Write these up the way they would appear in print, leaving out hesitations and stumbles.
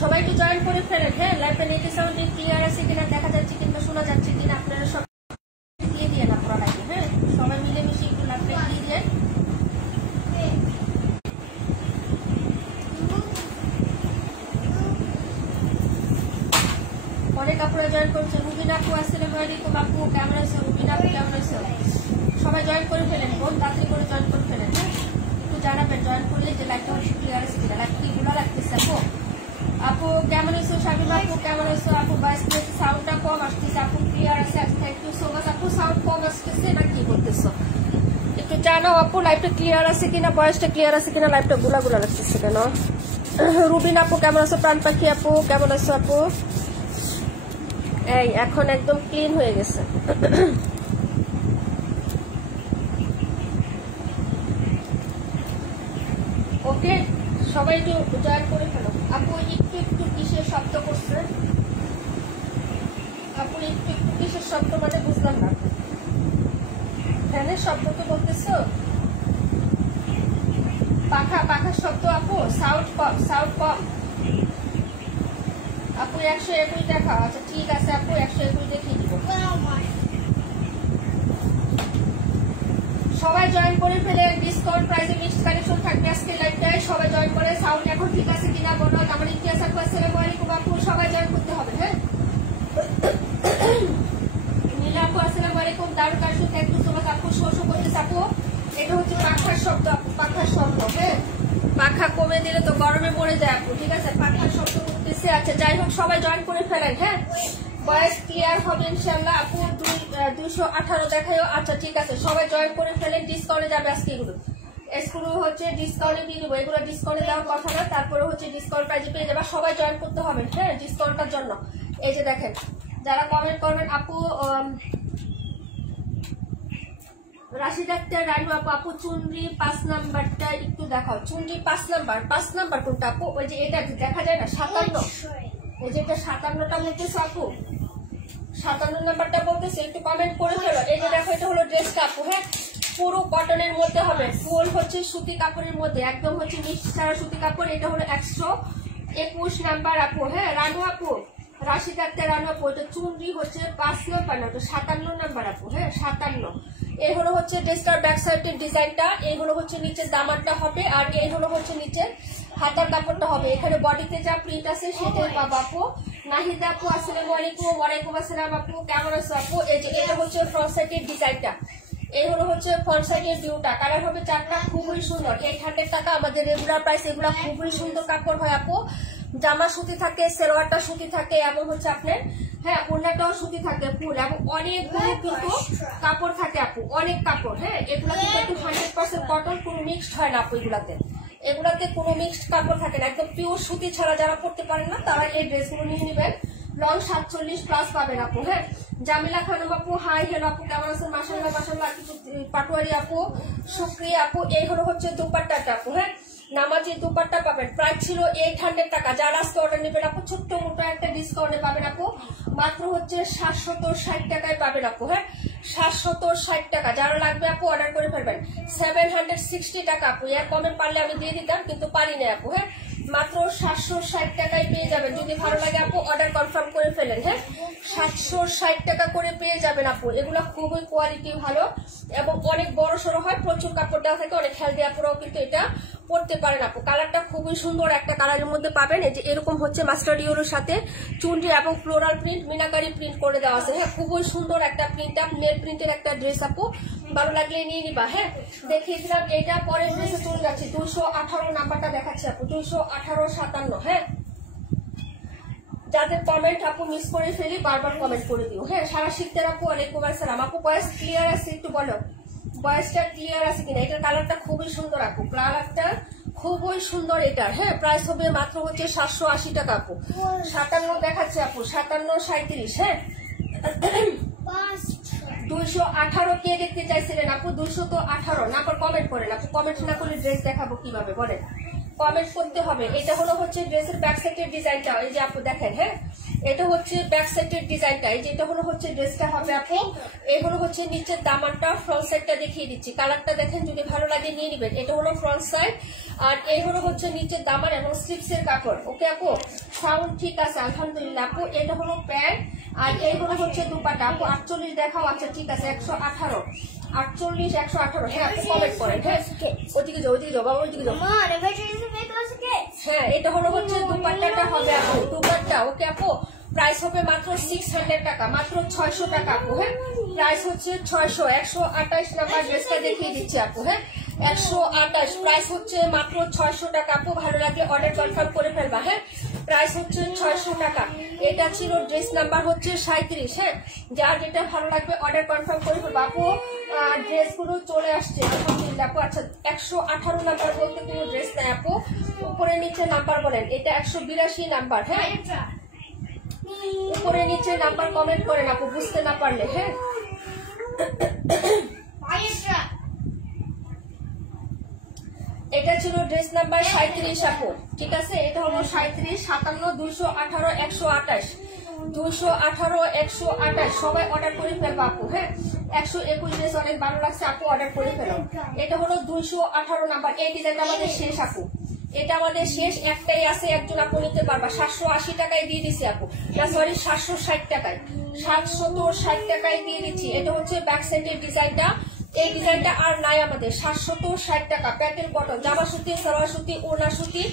সবাই একটু জয়েন করে ফেলেন। হ্যাঁ, লাইভটা নেটে সাউন্ডে ক্লিয়ার আছে কিনা, দেখা যাচ্ছে কিনা, শোনা যাচ্ছে কিনা, আপনারা সব দিয়ে দিয়ে না পুরো লাইভে। হ্যাঁ, সবাই মিলেমিশে একটু লাইভটা দিয়ে দেন। অনেক আপনারা জয়েন করছে। রুবিনা আপু আসসালামু আলাইকুম। আপু কেমন আছো? রুবিনা আপু কেমন আছো? সবাই জয়েন করে ফেলেন, বহুত তাড়াতাড়ি করে জয়েন করে ফেলেন। হ্যাঁ, একটু জানাবেন জয়েন করলে যে লাইভটা ক্লিয়ার আছে কিনা, লাইভ কি গুলো লাগতেছে। আপু আপু কেমন আছো? শামিমা আপু কেমন আছো? আপু ভয়েস সাউন্ডটা কম আসতেছে, আপু ক্লিয়ার আছে? Thank you so much. আপু সাউন্ড কম আসতেছে না কি করতেছো একটু জানাও আপু, লাইভটা ক্লিয়ার আছে কিনা, ভয়েসটা ক্লিয়ার আছে কিনা, লাইভটা গুলা গুলা লাগতেছে কেন? রুবিন আপু কেমন আছো? প্রাণ পাখি আপু কেমন আছো? আপু এই এখন একদম ক্লিন হয়ে গেছে। ওকে, সবাই একটু জয়েন করে ফেলো। আপু একটু একটু কিসের শব্দ করছে? আপু একটু একটু কিসের শব্দ মানে বুঝলাম না। ফ্যানের শব্দ তো বলতেছো? পাখার শব্দ আপু? সাউন্ড কম, সাউন্ড কম। আপু 121 দেখাও। আচ্ছা ঠিক আছে আপু, 121 দেখিয়ে দিব। সবাই জয়েন করে ফেলে, ডিসকাউন্ট প্রাইসে মিক্সড কালেকশন থাকবে আজকে লাইভটায়। সবাই জয়েন করে। সাউন্ড এখন ঠিক আছে কিনা বলো। আমার ইতিহাস আপু আসসালামু আলাইকুম। আপু সবাই জয়েন করতে হবে। হ্যাঁ, নীলা আপু আসসালামু আলাইকুম। দারুণ কাশু, থ্যাংক ইউ সো মাচ। আপু শো করতেছে। আপু এটা হচ্ছে পাখার শব্দ আপু, পাখার শব্দ। হ্যাঁ, পাখা কমে দিলে তো গরমে মরে যায় আপু, ঠিক আছে? পাখার শব্দ করতেছে। আচ্ছা যাই হোক, সবাই জয়েন করে ফেলেন। হ্যাঁ, ভয়েস ক্লিয়ার হবে ইনশাআল্লাহ। আপু 218 দেখায়ও। আচ্ছা ঠিক আছে, সবাই জয়েন করে ফেলেন। ডিসকাউন্টে যাবে আজকে এগুলো হচ্ছে ডিসকাউন্টে দিয়ে দেবো। এগুলো ডিসকাউন্টে দেওয়ার কথা না, তারপরে হচ্ছে ডিসকাউন্ট প্রাইজে পেয়ে যাবে। সবাই জয়েন করতে হবে। হ্যাঁ, ডিসকাউন্টটার জন্য। এই যে দেখেন, যারা কমেন্ট করবেন আপু রাশিদ আক্তার, রানু আপু, আপু চুনরি 5 নাম্বারটা একটু দেখাও। চুনরি 5 নাম্বার কোনটা আপু? ওই যে এটা দেখা যায় না 57, ওই যে এটা 57টা বলতেছো আপু? 57 নাম্বারটা বলতেছে, একটু কমেন্ট করে ফেলো। এই যে দেখো, এটা হলো ড্রেসটা আপু, হ্যাঁ পুরো কটনের মধ্যে হবে, ফুল হচ্ছে সুতি কাপড়ের মধ্যে, একদম হচ্ছে মিক্স ছাড়া সুতি কাপড়। এটা হলো 121 নাম্বার আপু, হ্যাঁ রানু আপু, রাশিদাতে রানু আপু। এটা চুনরি হচ্ছে 5 নাম্বার না, ওটা 57 নাম্বার আপু, হ্যাঁ 57। এই হলো হচ্ছে ড্রেসটার ব্যাক সাইডের ডিজাইনটা, এই হলো হচ্ছে নিচের দামানটা হবে, আর এই হলো হচ্ছে নিচের হাতার কাপড়টা হবে। এখানে বডিতে যা প্রিন্ট আছে সেটাই পাবো আপু। নাহিদা আপু আসসালামু আলাইকুম। ওয়ালাইকুম আসসালাম আপু, কেমন আছো আপু? এই যে এটা হচ্ছে ফ্রন্ট সাইডের ডিজাইনটা, এই হলো হচ্ছে ফ্রন্ট সাইডের ভিউটা। কালার হবে 4টা, খুবই সুন্দর। 800 টাকা আমাদের রেগুলার প্রাইস। এগুলা খুবই সুন্দর কাপড় হয় আপু। জামা সুতি থাকে, সেলোয়ারটা সুতি থাকে, এবং হচ্ছে আপনার হ্যাঁ ওড়নাটাও সুতি থাকে ফুল, এবং অনেকগুলো কিন্তু কাপড় থাকে আপু, অনেক কাপড়। হ্যাঁ এগুলা কিন্তু 100% কটন, কোনো মিক্সড হয় না আপু। এগুলাতে কোনো মিক্সড কাপড় থাকে না, একদম পিওর সুতি ছাড়া যারা পড়তে পারেন না তারা এই ড্রেসগুলো নিয়ে নেবেন। লং 47 প্লাস পাবেন আপু। হ্যাঁ জামিলা খানম আপু, হাই হ্যালো আপু, কেমন আছেন? মাশাআল্লাহ মাশাআল্লাহ। কিছু পাটোয়ারি আপু, শুক্রিয়া আপু। এই হলো হচ্ছে দুপাট্টাটা আপু, হ্যাঁ নামাজি দুপাট্টা পাবেন। প্রাইস ছিল 800 টাকা। যারা আজকে অর্ডার নেবেন আপু, ছোট্ট মোটো একটা ডিসকাউন্টে পাবেন আপু, মাত্র হচ্ছে 760 টাকায় পাবেন আপু। হ্যাঁ 760 টাকা। যারা লাগবে আপু অর্ডার করে ফেলবেন। 760 টাকা আপু, এর কমে পারলে আমি দিয়ে দিতাম, কিন্তু পারি না আপু। হ্যাঁ মাত্র 760 টাকায় পেয়ে যাবেন। যদি ভালো লাগে আপু অর্ডার কনফার্ম করে ফেলেন। হ্যাঁ 760 টাকা করে পেয়ে যাবেন আপু। এগুলো খুবই কোয়ালিটি ভালো এবং অনেক বড় সড়ো হয়, প্রচুর কাপড় দেওয়া থাকে, অনেক হেলদি আপুরাও কিন্তু এটা পড়তে পারেন আপু। কালারটা খুবই সুন্দর একটা কালারের মধ্যে পাবেন। এই যে এরকম হচ্ছে মাস্টার্ড ইউরোর সাথে চুনরি এবং ফ্লোরাল প্রিন্ট, মিনাকারি প্রিন্ট করে দেওয়া আছে। হ্যাঁ খুবই সুন্দর একটা প্রিন্ট আপ, নেল প্রিন্টের একটা ড্রেস আপু, ভালো লাগলে নিয়ে নিবা। হ্যাঁ দেখিয়ে দিলাম। এটা পরের ড্রেসে চলে যাচ্ছে। 218 নাম্বারটা দেখাচ্ছি আপু, 218 57। হ্যাঁ যাদের কমেন্ট আপু মিস করে ফেলি, বারবার কমেন্ট করে দিও। হ্যাঁ সারা শিখতে আপু, ওয়ালাইকুম আসসালাম আপু। ভয়েস ক্লিয়ার আছে? একটু বলো ভয়েসটা ক্লিয়ার আছে কিনা। এটার কালারটা খুবই সুন্দর আপু, কালারটা খুবই সুন্দর এটার। হ্যাঁ প্রাইস হবে মাত্র হচ্ছে 780 টাকা আপু। 57 দেখাচ্ছে আপু, 57 37। হ্যাঁ 218 কে দেখতে চাইছিলেন আপু? 218 নাম্বার কমেন্ট করেন আপু। কমেন্ট না করলে ড্রেস দেখাবো কিভাবে বলেন? কমেন্ট করতে হবে। এটা হলো হচ্ছে ড্রেসের ব্যাক সাইডের ডিজাইনটা, এই যে আপু দেখেন। হ্যাঁ এটা হচ্ছে ব্যাক সাইডের ডিজাইনটা, এই যে এটা হলো হচ্ছে ড্রেসটা হবে আপু। এই হলো হচ্ছে নিচের দামানটা, ফ্রন্ট সাইডটা দেখিয়ে দিচ্ছি। কালারটা দেখেন, যদি ভালো লাগে নিয়ে নিবেন। এটা হলো ফ্রন্ট সাইড, আর এই হলো হচ্ছে নিচের দামান এবং স্লিপসের কাপড়। ওকে আপু, সাউন্ড ঠিক আছে আলহামদুলিল্লাহ আপু। এটা হলো প্যান্ট, আর এই হলো হচ্ছে দুপাট্টা আপু। 48 দেখাও, আচ্ছা ঠিক আছে। 118 48 118। হ্যাঁ আপু কমেন্ট করেন। হ্যাঁ ওদিকে যাও, ওদিকে যাও বাবা, ওদিকে যাও। হ্যাঁ এটা হলো হচ্ছে দুপাট্টাটা হবে আপু, দুপাট্টা। ওকে আপু প্রাইস হবে মাত্র 600 টাকা, মাত্র 600 টাকা আপু। হ্যাঁ প্রাইস হচ্ছে 600। 128 নাম্বার ড্রেসটা দেখিয়ে দিচ্ছি আপু। হ্যাঁ 128 প্রাইস হচ্ছে মাত্র 600 টাকা আপু। ভালো লাগলে অর্ডার কনফার্ম করে ফেলবা। হ্যাঁ প্রাইস হচ্ছে 600 টাকা। এটা ছিল ড্রেস নাম্বার হচ্ছে 37। হ্যাঁ যার যেটা ভালো লাগবে অর্ডার কনফার্ম করে ফেলবা আপু। ড্রেসগুলো চলে আসছে আলহামদুলিল্লাহ আপু। আচ্ছা 118 নাম্বার বলতে কোনো ড্রেস নাই আপু, উপরে নিচে নাম্বার বলেন। এটা 182 নাম্বার। হ্যাঁ উপরে নিচে নাম্বার কমেন্ট করেন আপু বুঝতে না পারলে। হ্যাঁ এটা ছিল ড্রেস নাম্বার 37 আপু, ঠিক আছে। এটা হলো 37 57 218 128 218 128 সবাই অর্ডার করে ফেলবো আপু। হ্যাঁ 121 ড্রেস অনেক ভালো লাগছে আপু, অর্ডার করে ফেলো। এটা হলো 218 নাম্বার। এই ডিজাইনটা আমাদের শেষ আপু, এটা আমাদের শেষ, একটাই আছে, একজন আপু নিতে পারবা। 780 টাকায় দিয়ে দিচ্ছি আপু, না সরি 760 টাকায়, 760 টাকায় দিয়ে দিচ্ছি। এটা হচ্ছে ব্যাক সাইডের ডিজাইনটা, এই ডিজাইনটা আর নাই আমাদের। 760 টাকা, প্যাকেট বটন, জামা সুতি, সালোয়ার সুতি, ওড়না সুতি।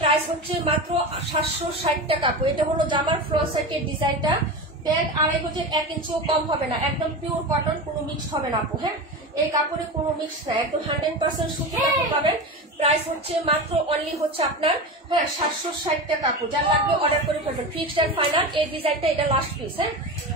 প্রাইস হচ্ছে মাত্র 760 টাকা আপু। এটা হলো জামার ফ্রন্ট সাইডের ডিজাইনটা। প্যান্ট 2.5 গজের 1 ইঞ্চিও কম হবে না, একদম পিওর কটন, কোনো মিক্স হবে না আপু। হ্যাঁ এই কাপড়ে কোনো মিক্স নাই, একদম 100% সুতি কাপড় পাবেন। প্রাইস হচ্ছে মাত্র অনলি হচ্ছে আপনার 760 টাকা আপু। যার লাগবে অর্ডার করে ফেলবেন, ফিক্সড এন্ড ফাইনাল। এই ডিজাইনটা এটা লাস্ট পিস। হ্যাঁ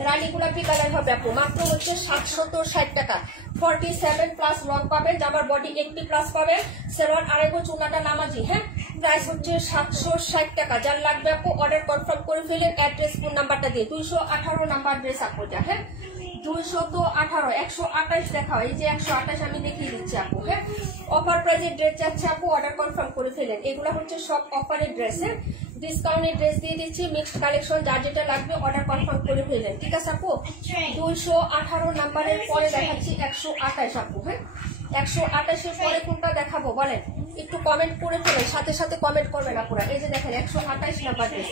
রানী গোলাপি কালার হবে আপু, মাত্র হচ্ছে 760 টাকা। 47 প্লাস লং পাবেন, জামার বডি 80 প্লাস পাবেন, সেলোয়ার 2.5 গজ, চুনাটা নামাজি। হ্যাঁ প্রাইস হচ্ছে 760 টাকা। যার লাগবে আপু অর্ডার কনফার্ম করে ফেলেন, অ্যাড্রেস ফোন নাম্বারটা দিয়ে। 218 নাম্বার ড্রেস আপু যা। হ্যাঁ 218 128 দেখাও, এই যে 128 আমি দেখিয়ে দিচ্ছি আপু। হ্যাঁ অফার প্রাইজের ড্রেস যাচ্ছে আপু, অর্ডার কনফার্ম করে ফেলেন। এগুলো হচ্ছে সব অফারের ড্রেস। হ্যাঁ ডিসকাউন্টে ড্রেস দিয়ে দিচ্ছি, মিক্সড কালেকশন, যার যেটা লাগবে অর্ডার কনফার্ম করে ফেলেন, ঠিক আছে আপু? 218 নাম্বারের পরে দেখাচ্ছি 128 আপু। হ্যাঁ, 128-এর পরে কোনটা দেখাবো বলেন? একটু কমেন্ট করে ফেলেন, সাথে সাথে কমেন্ট করবেন আপুরা। এই যে দেখেন 128 নাম্বার ড্রেস,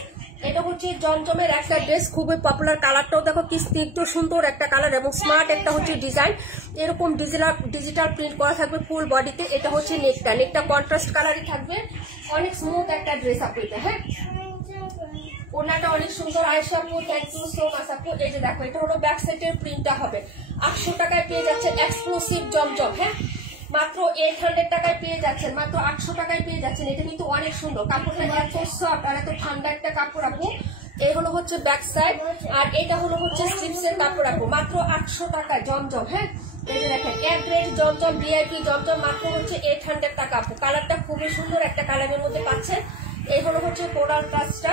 এটা হচ্ছে জমজমের একটা ড্রেস, খুবই পপুলার। কালারটাও দেখো কি স্নিগ্ধ সুন্দর একটা কালার এবং স্মার্ট একটা হচ্ছে ডিজাইন। এরকম ডিজিটাল প্রিন্ট করা থাকবে ফুল বডিতে। এটা হচ্ছে নেকটা কন্ট্রাস্ট কালারই থাকবে, অনেক স্মুথ একটা ড্রেস আপু এটা। হ্যাঁ, ওনাটা অনেক সুন্দর। আয়েশা আপু থ্যাংক ইউ সো মাচ আপু। এই যে দেখো এটা হলো ব্যাক সাইডের প্রিন্টটা হবে। 800 টাকায় পেয়ে যাচ্ছেন এক্সক্লুসিভ জমজম। হ্যাঁ, মাত্র 800 টাকায় পেয়ে যাচ্ছেন, মাত্র 800 টাকায় পেয়ে যাচ্ছেন। এটা কিন্তু অনেক সুন্দর, কাপড়টা এত সফট আর এত ঠান্ডা একটা কাপড় আপু। এই হলো হচ্ছে ব্যাক সাইড, আর এটা হলো হচ্ছে স্লিপসের কাপড় আপু, মাত্র 800 টাকায় জমজম। হ্যাঁ, এই যে দেখেন এক গ্রেড জমজম, ভিআইপি জমজম, মাত্র হচ্ছে 800 টাকা আপু। কালারটা খুবই সুন্দর একটা কালারের মধ্যে পাচ্ছেন। এই হলো হচ্ছে কোরাল কাজটা,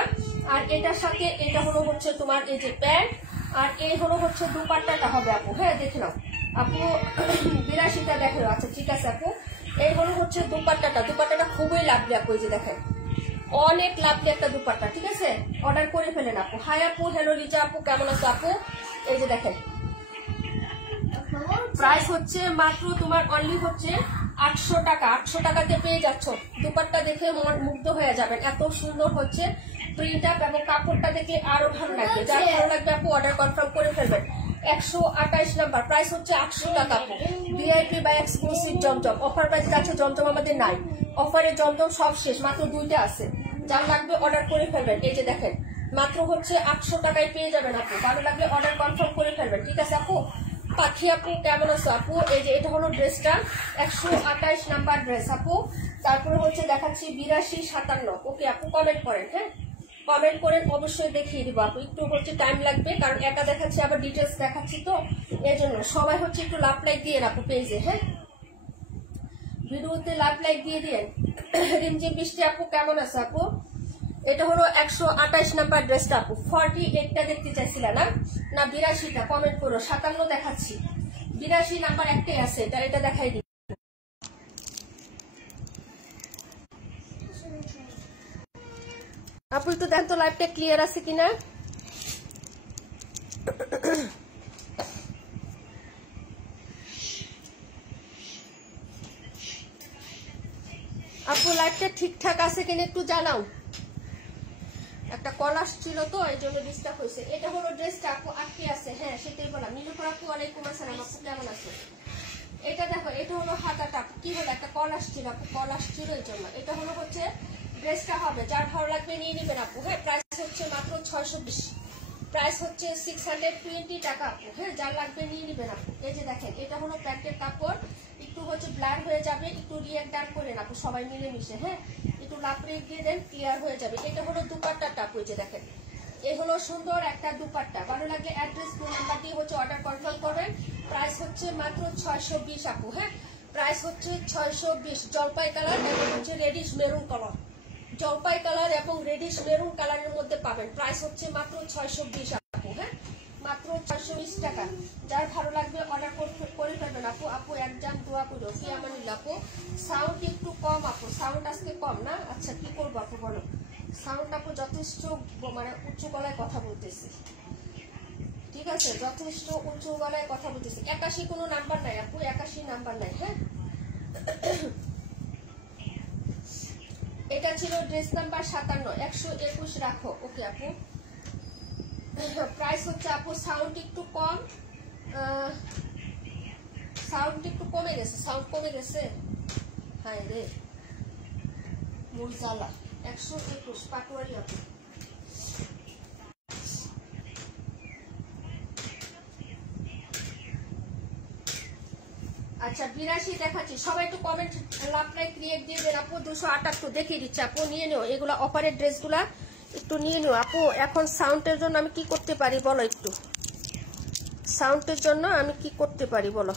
আর এটার সাথে এটা হলো হচ্ছে তোমার এই যে প্যান্ট, আর এই হলো হচ্ছে দুপাট্টাটা হবে আপু। হ্যাঁ, দেখে নাও আপু, 82টা দেখে নাও। আচ্ছা ঠিক আছে আপু, এই হলো হচ্ছে দুপাট্টাটা খুবই লাভলি আপু। এই যে দেখেন অনেক লাভলি একটা দুপাট্টা, ঠিক আছে? অর্ডার করে ফেলেন আপু। হাই আপু, হ্যালো লিজা আপু, কেমন আছো আপু? এই যে দেখেন প্রাইস হচ্ছে মাত্র তোমার অনলি হচ্ছে 800 টাকা। 800 টাকাতে পেয়ে যাচ্ছ। দুপাট্টা দেখে মন মুগ্ধ হয়ে যাবেন, এত সুন্দর হচ্ছে প্রিন্ট আপ এবং কাপড়টা দেখে আরো ভালো লাগবে। যার ভালো লাগবে আপু অর্ডার কনফার্ম করে ফেলবেন। 128 নাম্বার, প্রাইস হচ্ছে 800 টাকা আপু। ভিআইপি বা এক্সক্লুসিভ জমজম, অফার প্রাইস আছে, জমজম আমাদের নাই, অফারে জমজম সব শেষ, মাত্র 2টা আছে। যার লাগবে অর্ডার করে ফেলবেন। এই যে দেখেন মাত্র হচ্ছে 800 টাকায় পেয়ে যাবেন আপু। ভালো লাগলে অর্ডার কনফার্ম করে ফেলবেন, ঠিক আছে আপু? পাখি আপু কেমন আছো আপু? এই যে এটা হলো ড্রেসটা, 128 নাম্বার ড্রেস আপু। তারপরে হচ্ছে দেখাচ্ছি 82-57। ওকে আপু, কমেন্ট করেন। হ্যাঁ, কমেন্ট করেন, অবশ্যই দেখিয়ে দিব আপু। একটু হচ্ছে টাইম লাগবে, কারণ একা দেখাচ্ছি আবার ডিটেলস দেখাচ্ছি, তো এই জন্য সবাই হচ্ছে একটু লাভ লাইক দিয়ে আপু পেজে। হ্যাঁ, ভিডিওতে লাভ লাইক দিয়ে দিন। রিমঝিম বৃষ্টি আপু কেমন আছে আপু? এটা হলো 128 নাম্বার ড্রেসটা আপু। 48টা দেখতে চাইছিল না? 82টা, কমেন্ট করো। 57 দেখাচ্ছি, 82 নাম্বার একটাই আছে, এটা দেখাই দিই আপু। একটু দেন তো লাইভটা ক্লিয়ার আছে কিনা। আপু লাইভটা ঠিকঠাক আছে কিনা একটু জানাও। একটা কল আসছিল তো এই জন্য ডিস্টার্ব হয়েছে। এটা হলো ড্রেসটা আপু, আটকে আছে। হ্যাঁ, সেটাই বললাম। নীলুফার আপু ওয়ালাইকুম আসসালাম আপু, কেমন আছো? এটা দেখো, এটা হলো হাতাটা আপু। কি হলো, একটা কল আসছিল আপু, কল আসছিল এই জন্য। এটা হলো হচ্ছে ড্রেসটা হবে, যার ভালো লাগবে নিয়ে নেবেন আপু। হ্যাঁ, প্রাইস হচ্ছে মাত্র 620, প্রাইস হচ্ছে 620 টাকা আপু। হ্যাঁ, যার লাগবে নিয়ে নেবেন আপু। এই যে দেখেন এটা হলো প্যান্টের কাপড়, একটু হচ্ছে ব্লার হয়ে যাবে, একটু রিয়েক্ট ডান করেন আপু সবাই মিলেমিশে। হ্যাঁ, একটু লাপড়ে দিয়ে দেন, ক্লিয়ার হয়ে যাবে। এটা হলো দুপাট্টাটা আপু। এই যে দেখেন এই হলো সুন্দর একটা দুপাট্টা। ভালো লাগলে অ্যাড্রেস ফোন নাম্বার দিয়ে হচ্ছে অর্ডার কনফার্ম করবেন। প্রাইস হচ্ছে মাত্র 620 আপু। হ্যাঁ, প্রাইস হচ্ছে 620। জলপাই কালার এবং হচ্ছে রেডিশ মেরুন কালার, জলপাই কালার এবং রেডিশ মেরুন কালারের মধ্যে পাবেন। প্রাইস হচ্ছে মাত্র 620 আপু। হ্যাঁ, মাত্র 620 টাকা। যার ভালো লাগবে অর্ডার করে ফেলবেন আপু। আপু একজন দোয়া করো, কি আমানিল্লাহ আপু। সাউন্ড একটু কম আপু, সাউন্ড আজকে কম না? আচ্ছা কি করবো আপু বলো। সাউন্ড আপু যথেষ্ট মানে উচ্চ গলায় কথা বলতেছি, ঠিক আছে? যথেষ্ট উচ্চ গলায় কথা বলতেছি। 81 কোনো নাম্বার নাই আপু, 81 নাম্বার নাই। হ্যাঁ, এটা ছিল ড্রেস নাম্বার 57। 121 রাখো। ওকে আপু, প্রাইস হচ্ছে আপু, সাউন্ড একটু কম, সাউন্ড একটু কমে গেছে, সাউন্ড কমে গেছে। হাই রে মুরজালা। 121 পাটোয়ারি আপু। আচ্ছা 82 দেখাচ্ছি, সবাই একটু কমেন্ট লাভ লাইক ক্রিয়েট দিয়ে দেন আপু। 278 দেখিয়ে দিচ্ছি আপু, নিয়ে নিও এগুলা, অফারের ড্রেসগুলা একটু নিয়ে নিও আপু। এখন সাউন্ডের জন্য আমি কি করতে পারি বলো, একটু সাউন্ডের জন্য আমি কি করতে পারি বলো।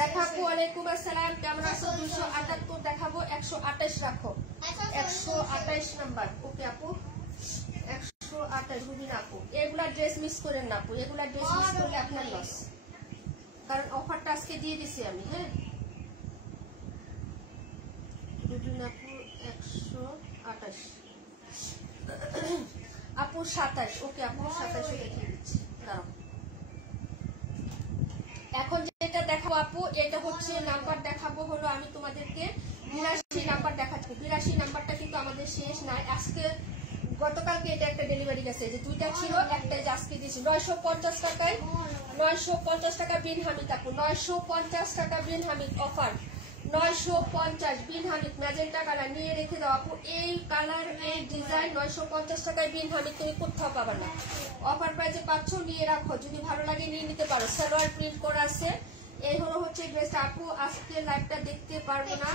রেখা আপু ওয়ালাইকুম আসসালাম, কেমন আছো? 278 দেখাবো, 128 রাখো। 128 নাম্বার। ওকে আপু, 128 বুঝি না আপু। এগুলা ড্রেস মিস করেন না আপু, এগুলা ড্রেস মিস করলে আপনার লস। কারণ অফারটা আজকে দিয়ে দিছি আমি। হ্যাঁ, আপু 128, আপু 27। ওকে আপু 27 দেখিয়ে দিচ্ছি, দাঁড়াও। এখন যেটা দেখাবো আপু, এটা হচ্ছে নাম্বার দেখাবো হলো আমি তোমাদেরকে 82 নাম্বার দেখাচ্ছি। 82 নাম্বারটা কিন্তু আমাদের শেষ নাই, আজকে গতকালকে এটা একটা ডেলিভারি গেছে, যে দুইটা ছিল, একটাই আজকে দিয়েছি 950 টাকায়। 950 টাকা বিন হামিদ আপু, 950 টাকা বিন হামিদ অফার, 950 বিন হামিদ ম্যাজেন্টা কালার নিয়ে রেখে দাও আপু। এই কালার এই ডিজাইন 950 টাকায় বিন হামিদ তুমি কোথাও পাবে না, অফার প্রাইসে পাচ্ছ, নিয়ে রাখো, যদি ভালো লাগে নিয়ে নিতে পারো। সালোয়ার প্রিন্ট করা আছে। এই হলো হচ্ছে ড্রেসটা আপু, আজকে লাইভটা দেখতে পারবো না,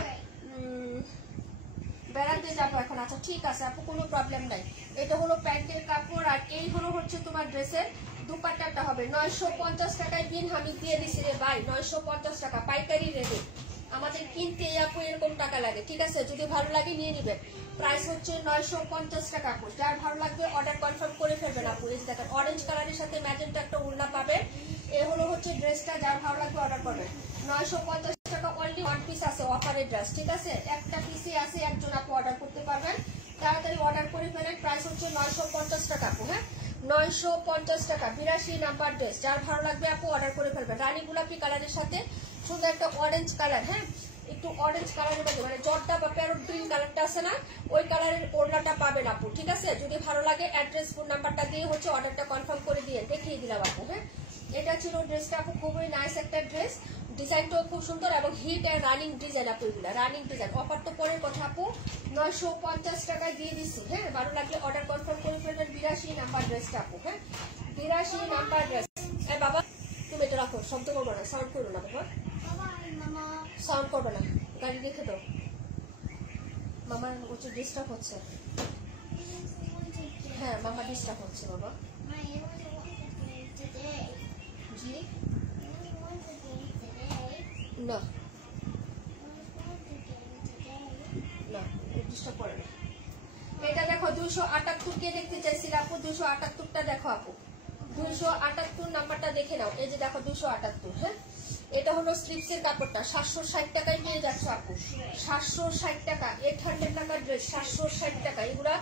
বেড়াতে যাবো এখন। আচ্ছা ঠিক আছে আপু, কোনো প্রবলেম নাই। এটা হলো প্যান্টের কাপড়, আর এই হলো হচ্ছে তোমার ড্রেসের দুপাট্টাটা হবে। 950 টাকায় বিন হামিদ দিয়ে দিছি রে ভাই, 950 টাকা পাইকারি রেটে। আমাদের কিনতে আপু এরকম টাকা লাগে, ঠিক আছে, যদি ভালো লাগে নিয়ে নিবেন। প্রাইস হচ্ছে 950 টাকা আপু, যার ভালো লাগবে অর্ডার কনফার্ম করে ফেলবেন আপু। এই দেখেন অরেঞ্জ কালারের সাথে ম্যাজেন্টা একটা উড়না পাবে। এ হলো হচ্ছে ড্রেসটা, যার ভালো লাগবে অর্ডার করবেন। 950 টাকা অনলি ওয়ান পিস আছে অফারের ড্রেস, ঠিক আছে, একটা পিসে আছে, একজন আপু অর্ডার করতে পারবেন, তাড়াতাড়ি অর্ডার করে ফেলেন। প্রাইস হচ্ছে 950 টাকা আপু। হ্যাঁ, 950 টাকা 82 নাম্বার ড্রেস, যার ভালো লাগবে আপু অর্ডার করে ফেলবেন। রানী গোলাপি কালারের সাথে সুন্দর একটা অরেঞ্জ কালার, হ্যাঁ একটু অরেঞ্জ কালারের মধ্যে, মানে জর্দা বা প্যারট গ্রিন কালারটা আছে না, ওই কালারের ওড়নাটা পাবেন আপু, ঠিক আছে। যদি ভালো লাগে অ্যাড্রেস ফোন নাম্বারটা দিয়ে হচ্ছে অর্ডারটা কনফার্ম করে দিয়ে দেখিয়ে দিলাম আপু। হ্যাঁ, এটা ছিল ড্রেসটা আপু, খুবই নাইস একটা ড্রেস, ডিজাইনটাও খুব সুন্দর এবং হিট এন্ড রানিং ডিজাইন আপু, এগুলো রানিং ডিজাইন। অফার তো পরের কথা আপু, 950 টাকায় দিয়ে দিচ্ছি। হ্যাঁ, ভালো লাগলে অর্ডার কনফার্ম করে ফেলবেন। 82 নাম্বার ড্রেসটা আপু। হ্যাঁ, 82 নাম্বার ড্রেস। বাবা তুমি এটা রাখো, শব্দ করবো না, সাউন্ড করবো না বাবা, সাউন্ড করবে না, গাড়ি রেখে দাও। মামার হচ্ছে ডিস্টার্ব হচ্ছে। হ্যাঁ মামা ডিস্টার্ব হচ্ছে বাবা। জি না না, ডিস্টার্ব করে না। এটা দেখো 278 কে দেখতে চাইছিল আপু, 278টা দেখো আপু, 278 নাম্বারটা দেখে নাও। এই যে দেখো 278। হ্যাঁ, এটা হলো স্লিপসের কাপড়টা, 760 টাকায় পেয়ে যাচ্ছে আপু, 760 টাকা। 800 টাকার ড্রেস 760 টাকা, এগুলা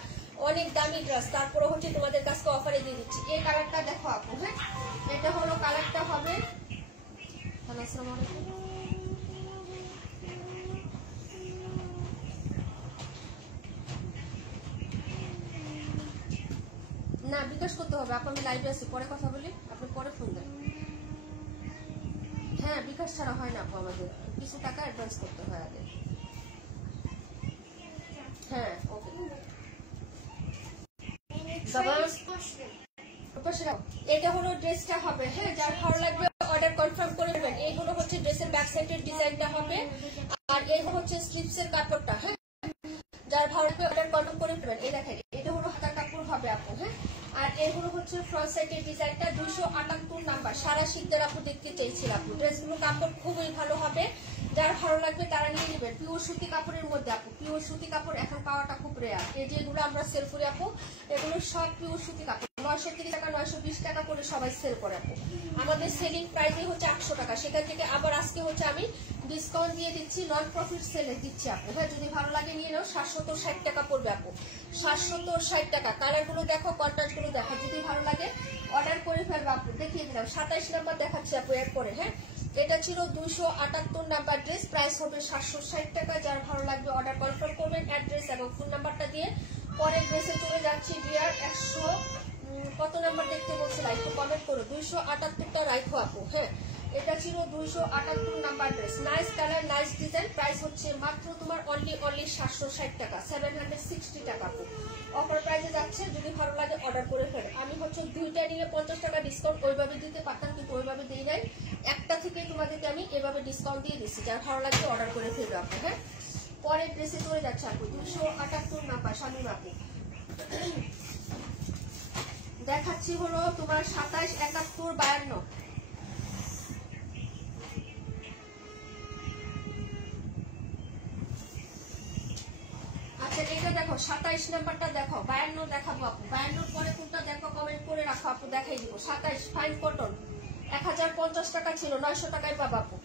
অনেক দামি ড্রেস, তারপরে হচ্ছে তোমাদের কাছে অফারে দিয়ে দিচ্ছি। এই কালারটা দেখো আপু। হ্যাঁ, এটা হলো কালারটা হবে। আসসালামু আলাইকুম। না বিকাশ করতে হবে আপু, আমি লাইভে আছি, পরে কথা বলি, আপনি পরে ফোন দেন। হ্যাঁ বিকাশ ছাড়া হয় না আপু, আমাদের কিছু টাকা অ্যাডভান্স করতে হয় আগে। হ্যাঁ ওকে এটা হলো ড্রেসটা হবে। হ্যাঁ, যার ভালো লাগবে অর্ডার কনফার্ম করে নেবেন। এই হলো হচ্ছে ড্রেসের ব্যাক সাইডের ডিজাইনটা হবে, আর এই হচ্ছে স্লিপসের কাপড়টা। হ্যাঁ, যার ভালো লাগবে অর্ডার কনফার্ম করে নেবেন। এই দেখেন এটা হলো হাতার কাপড় হবে আপু। হ্যাঁ, আর এই হলো হচ্ছে ফ্রন্ট সাইডের ডিজাইনটা। 278 নাম্বার, সারা শীতদের আপু দেখতে চেয়েছিল আপু। ড্রেসগুলো কাপড় খুবই ভালো হবে, যার ভালো লাগবে তারা নিয়ে নেবেন। পিওর সুতি কাপড়ের মধ্যে আপু, পিওর সুতি কাপড় এখন পাওয়াটা খুব রেয়ার। এই যেগুলো আমরা সেল করি আপু, এগুলো সব পিওর সুতি কাপড়। 930 টাকা 920 টাকা করে সবাই সেল করে আপু। আমাদের সেলিং প্রাইসই হচ্ছে 800 টাকা, সেখান থেকে আবার আজকে হচ্ছে আমি ডিসকাউন্ট দিয়ে দিচ্ছি, নন প্রফিট সেলে দিচ্ছি আপু। হ্যাঁ, যদি ভালো লাগে নিয়ে নাও, 760 টাকা পড়বে আপু, 760 টাকা। কালার গুলো দেখো, কন্ট্রাস্ট গুলো দেখো, যদি ভালো লাগে অর্ডার করে ফেলবে আপু। দেখিয়ে দিলাম 27 নাম্বার দেখাচ্ছি আপু এরপরে। হ্যাঁ, এটা ছিল 278 নাম্বার ড্রেস, প্রাইস হবে 760 টাকা। যার ভালো লাগবে অর্ডার কনফার্ম করবেন অ্যাড্রেস এবং ফোন নাম্বারটা দিয়ে। পরের ড্রেসে চলে যাচ্ছি ডিয়ার। 100 কত নাম্বার দেখতে বলছিল একটু কমেন্ট করো। 278টা রাইখো আপু। হ্যাঁ, এটা ছিল 278 number dress, nice colour nice design. Price হচ্ছে মাত্র তোমার অনলি 760 টাকা, 760 টাকা আপু। অফার প্রাইসে যাচ্ছে, যদি ভালো লাগে অর্ডার করে ফেলে। আমি হচ্ছে দুইটা নিয়ে 50 টাকা ডিসকাউন্ট ওইভাবে দিতে পারতাম, কিন্তু ওইভাবে দিই নাই, একটা থেকে তোমাদেরকে আমি এভাবে ডিসকাউন্ট দিয়ে দিচ্ছি। যার ভালো লাগবে অর্ডার করে ফেলবে আপু। হ্যাঁ, পরের ড্রেসে চলে যাচ্ছে আপু, 278 নাম্বার শামিম আপু। দেখাচ্ছি হলো তোমার 27, 71, 52। আচ্ছা এটা দেখো 27 নাম্বারটা দেখো, 52 দেখাবো আপু। 52 পরে কোনটা দেখো কমেন্ট করে রাখো আপু, দেখাই দিব। 27 ফাইন কটন, 1050 টাকা ছিল, 900 টাকায় পাবো আপু।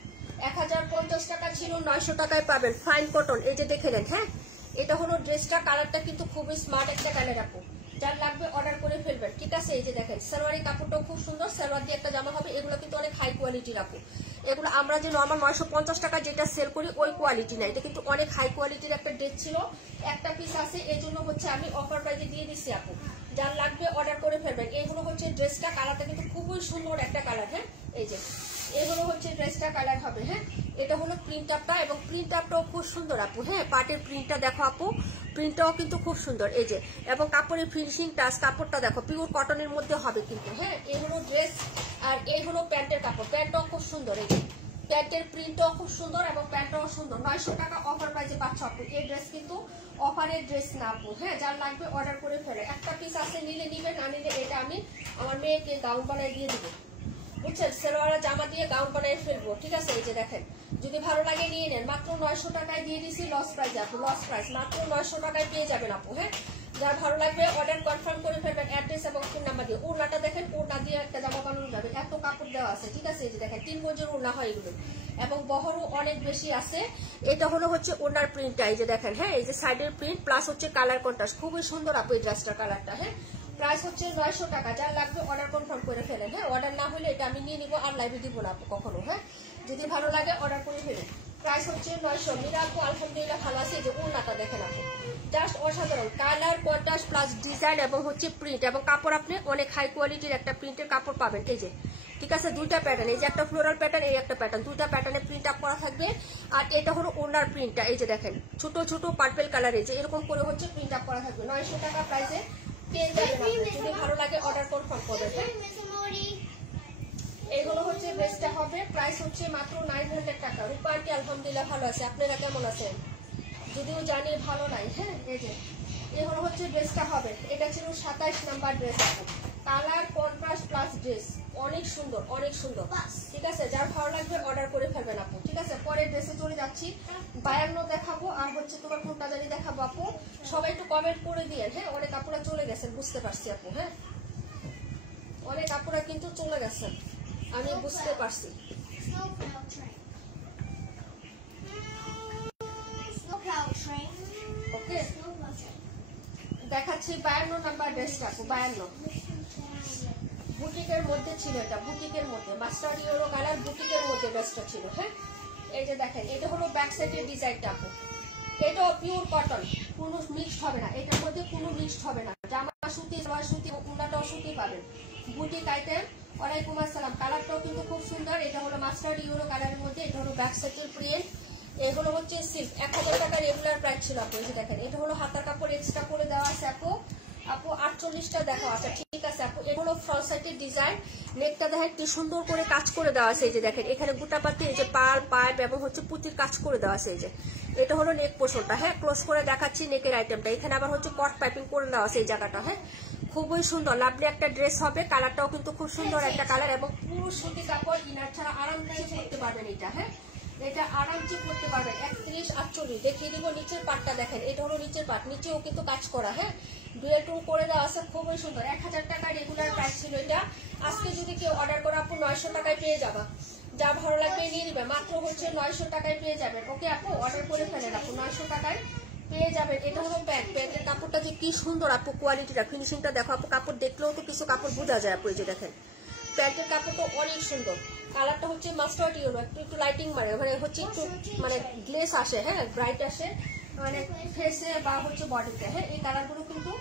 1050 টাকা ছিল, 900 টাকায় পাবেন। ফাইন কটন, এই যে দেখে নেন। হ্যাঁ, এটা হলো ড্রেসটা, কালারটা কিন্তু খুবই স্মার্ট একটা কালার আপু। যার লাগবে অর্ডার করে ফেলবেন, ঠিক আছে। এই যে দেখেন সালোয়ারি কাপড়টাও খুব সুন্দর, সালোয়ার দিয়ে একটা জামা হবে। এগুলো কিন্তু অনেক হাই কোয়ালিটির আপু। এগুলো আমরা যে নর্মাল 950 টাকা যেটা সেল করি ওই কোয়ালিটি না, এটা কিন্তু অনেক হাই কোয়ালিটির একটা ড্রেস ছিল। একটা পিস আছে, এই জন্য হচ্ছে আমি অফার প্রাইসে দিয়ে দিচ্ছি আপু। যার লাগবে অর্ডার করে ফেলবেন। এইগুলো হচ্ছে ড্রেসটা, কালারটা কিন্তু খুবই সুন্দর একটা কালার। হ্যাঁ, এই যে এগুলো হচ্ছে ড্রেসটা কালার হবে। হ্যাঁ, এটা হলো প্রিন্ট আপটা, এবং প্রিন্ট আপটাও খুব সুন্দর আপু। হ্যাঁ, পাটের প্রিন্টটা দেখো আপু, প্রিন্টটাও কিন্তু খুব সুন্দর। এই যে, এবং কাপড়ের ফিনিশিং টাচ, কাপড়টা দেখো পিওর কটনের মধ্যে হবে কিন্তু। হ্যাঁ, এই হলো ড্রেস, আর এই হলো প্যান্টের কাপড়। প্যান্টটাও খুব সুন্দর, এই যে প্যান্টের প্রিন্টটাও খুব সুন্দর এবং প্যান্টটাও সুন্দর। 900 টাকা অফার প্রাইসে পাচ্ছ আপু। এই ড্রেস কিন্তু অফারের ড্রেস না আপু। হ্যাঁ, যার লাগবে অর্ডার করে ফেলে। একটা পিস আছে, নিলে নিবেন, না নিলে এটা আমি আমার মেয়েকে গাউন বানাই দিয়ে দিব, বুঝছেন। সেলোয়ারা জামা দিয়ে গাউন বানিয়ে ফেলবো, ঠিক আছে। এই যে দেখেন, যদি ভালো লাগে নিয়ে নেন। মাত্র 900 টাকায় দিয়ে দিছি, লস প্রাইস আপু, লস প্রাইস। মাত্র 900 টাকায় পেয়ে যাবেন আপু। হ্যাঁ, যার ভালো লাগবে অর্ডার কনফার্ম করে ফেলবেন, অ্যাড্রেস এবং ফোন নাম্বার দিয়ে। ওড়নাটা দেখেন, ওড়না দিয়ে একটা জামা বানানো যাবে, এত কাপড় দেওয়া আছে, ঠিক আছে। এই যে দেখেন 3 গজের ওড়না হয় এগুলো, এবং বহরও অনেক বেশি আছে। এটা হলো হচ্ছে ওড়নার প্রিন্টটা, এই যে দেখেন। হ্যাঁ, এই যে সাইডের প্রিন্ট প্লাস হচ্ছে কালার কন্ট্রাস্ট, খুবই সুন্দর আপু এই ড্রেসটার কালারটা। হ্যাঁ, প্রাইস হচ্ছে 900 টাকা। যার লাগবে অর্ডার কনফার্ম করে ফেলেন। হ্যাঁ, অর্ডার না হলে এটা আমি নিয়ে নিবো, আর লাইভে দিব না আপু কখনো। হ্যাঁ, যদি ভালো লাগে অর্ডার করে ফেলেন। প্রাইস হচ্ছে 900। মিরা আপু আলহামদুলিল্লাহ ভালো আছে। যে ওড়নাটা দেখেন আপু, জাস্ট অসাধারণ কালার কন্ট্রাস্ট প্লাস ডিজাইন এবং হচ্ছে প্রিন্ট, এবং কাপড় আপনি অনেক হাই কোয়ালিটির একটা প্রিন্টের কাপড় পাবেন। এই যে, ঠিক আছে, দুইটা প্যাটার্ন, এই যে একটা ফ্লোরাল প্যাটার্ন, এই একটা প্যাটার্ন, দুইটা প্যাটার্নে প্রিন্ট আপ করা থাকবে। আর এটা হলো ওড়নার প্রিন্টটা, এই যে দেখেন ছোট ছোট পার্পল কালারে যে এরকম করে হচ্ছে প্রিন্ট আপ করা থাকবে। 900 টাকা প্রাইসে পেয়ে যাবেন আপনি। যদি ভালো লাগে অর্ডার কনফার্ম করবেন। এইগুলো হচ্ছে ড্রেসটা হবে, প্রাইস হচ্ছে মাত্র 900 টাকা। রূপা আন্টি আলহামদুলিল্লাহ ভালো আছে, আপনারা কেমন আছেন? যদিও জানি ভালো নাই। হ্যাঁ, এই যে এগুলো হচ্ছে ড্রেসটা হবে। এটা ছিল 27 নাম্বার ড্রেস আপু। কালার কন্ট্রাস্ট প্লাস ড্রেস অনেক সুন্দর, অনেক সুন্দর, ঠিক আছে। যার ভালো লাগবে অর্ডার করে ফেলবেন আপু, ঠিক আছে। পরের ড্রেসে চলে যাচ্ছি, 52 দেখাবো, আর হচ্ছে তোমার কোনটা জানি দেখাবো আপু। সবাই একটু কমেন্ট করে দিয়ে। হ্যাঁ, অনেক আপুরা চলে গেছেন, বুঝতে পারছি আপু। হ্যাঁ, অনেক আপুরা কিন্তু চলে গেছেন, আমি বুঝতে পারছি। ওকে, দেখাচ্ছি 52 নাম্বার ড্রেসটা আপু। 52 বুটিকের মধ্যে ছিল, এটা বুটিকের মধ্যে মাস্টার্ড ইয়েলো কালার বুটিকের মধ্যে ড্রেসটা ছিল। হ্যাঁ, এই যে দেখেন, এটা হলো ব্যাক সাইডের ডিজাইনটা আপু। এটাও পিওর কটন, কোনো মিক্সড হবে না, এটার মধ্যে কোনো মিক্সড হবে না। জামা সুতি, জামা সুতি, উন্নাটাও সুতি পাবেন। Boutique item. ওয়ালাইকুম আসসালাম। কালারটাও কিন্তু খুব সুন্দর। এটা হলো মাস্টার্ড ইয়েলো কালারের মধ্যে, এটা হলো ব্যাক সাইডের প্রিন্ট। এগুলো হচ্ছে সিল্ক। 1000 টাকা রেগুলার প্রাইস ছিল আপু। এই যে দেখেন, এটা হলো হাতার কাপড় এক্সট্রা করে দেওয়া আছে আপু। আপু 48টা দেখো, আচ্ছা ঠিক আছে আপু। এগুলো ফ্রন্ট সাইডের ডিজাইন, নেকটা দেখেন কি সুন্দর করে কাজ করে দেওয়া আছে। এই যে দেখেন, এখানে গোটা পাতি, এই যে পাল পাইপ এবং হচ্ছে পুঁতির কাজ করে দেওয়া আছে। এই যে এটা হলো নেক পোর্শনটা। হ্যাঁ, ক্লোজ করে দেখাচ্ছি নেকের আইটেমটা। এখানে আবার হচ্ছে কট পাইপিং করে দেওয়া আছে এই জায়গাটা। হ্যাঁ, খুবই সুন্দর, লাভলি একটা ড্রেস হবে। কালারটাও কিন্তু খুব সুন্দর একটা কালার, এবং পুরো সুতি কাপড়, ইনার ছাড়া আরামদায়ী করতে পারবেন এটা। হ্যাঁ, এটা আরামসে করতে পারবেন। 31, 48 দেখিয়ে দিব। নিচের পাটটা দেখেন, এটা হলো নিচের পাট, নিচেও কিন্তু কাজ করা। হ্যাঁ, ডুয়েল টোন করে দেওয়া আছে, খুবই সুন্দর। 1000 টাকা রেগুলার প্রাইস ছিল এটা। আজকে যদি কেউ অর্ডার করে আপু 900 টাকায় পেয়ে যাবা। যা ভালো লাগবে নিয়ে নিবে, মাত্র হচ্ছে 900 টাকায় পেয়ে যাবেন। ওকে আপু, অর্ডার করে ফেলেন আপু, 900 টাকায় পেয়ে যাবেন। এটা হলো প্যান্ট, প্যান্টের কাপড়টা যে কি সুন্দর আপু, কোয়ালিটিটা, ফিনিশিংটা দেখো আপু। কাপড় দেখলেও তো কিছু কাপড় বোঝা যায় আপু। এই যে দেখেন, প্যান্টের কাপড়টা অনেক সুন্দর। কালারটা হচ্ছে মাস্টার্ড ইয়েলো, একটু একটু লাইটিং মারে, মানে হচ্ছে একটু মানে গ্লেস আসে। হ্যাঁ, ব্রাইট আসে মানে ফেসে বা হচ্ছে বডিতে। হ্যাঁ, এই কালারগুলো কিন্তু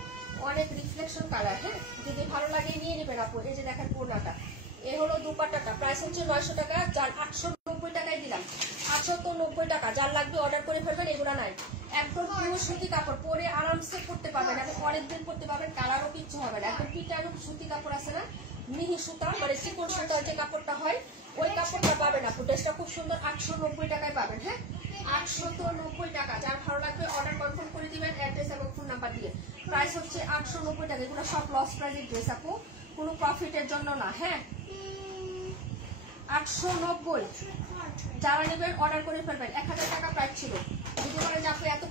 অনেক রিফ্লেকশন কালার। হ্যাঁ, যদি ভালো লাগে নিয়ে নেবেন আপু। এই যে দেখেন পুরোটা, এ হলো দুপাট্টাটা, প্রাইস হচ্ছে 900 টাকা। যার 890 টাকায় দিলাম, 890 টাকা। যার লাগবে অর্ডার করে ফেলবেন। এগুলো নাই, একদম পুরো সুতি কাপড়, পরে আরামসে করতে পারবেন এবং অনেকদিন করতে পারবেন, কালারও কিচ্ছু হবে না। একদম পিটানো সুতি কাপড় আছে না, মিহি সুতা, মানে চিকন সুতার যে কাপড়টা হয়, ওই কাপড়টা পাবেন আপু। ড্রেসটা খুব সুন্দর, 890 টাকায় পাবেন। হ্যাঁ, 890 টাকা। যার ভালো লাগবে অর্ডার কনফার্ম করে দিবেন, অ্যাড্রেস এবং ফোন নাম্বার দিয়ে। প্রাইস হচ্ছে 890 টাকা। এগুলো সব লস প্রাইসের ড্রেস আপু, কোনো প্রফিটের জন্য না। হ্যাঁ, 890। যারা নেবেন অর্ডার করে ফেলবেন। 1000 টাকা প্রাইস ছিল। যদি বলেন যে আপনি এত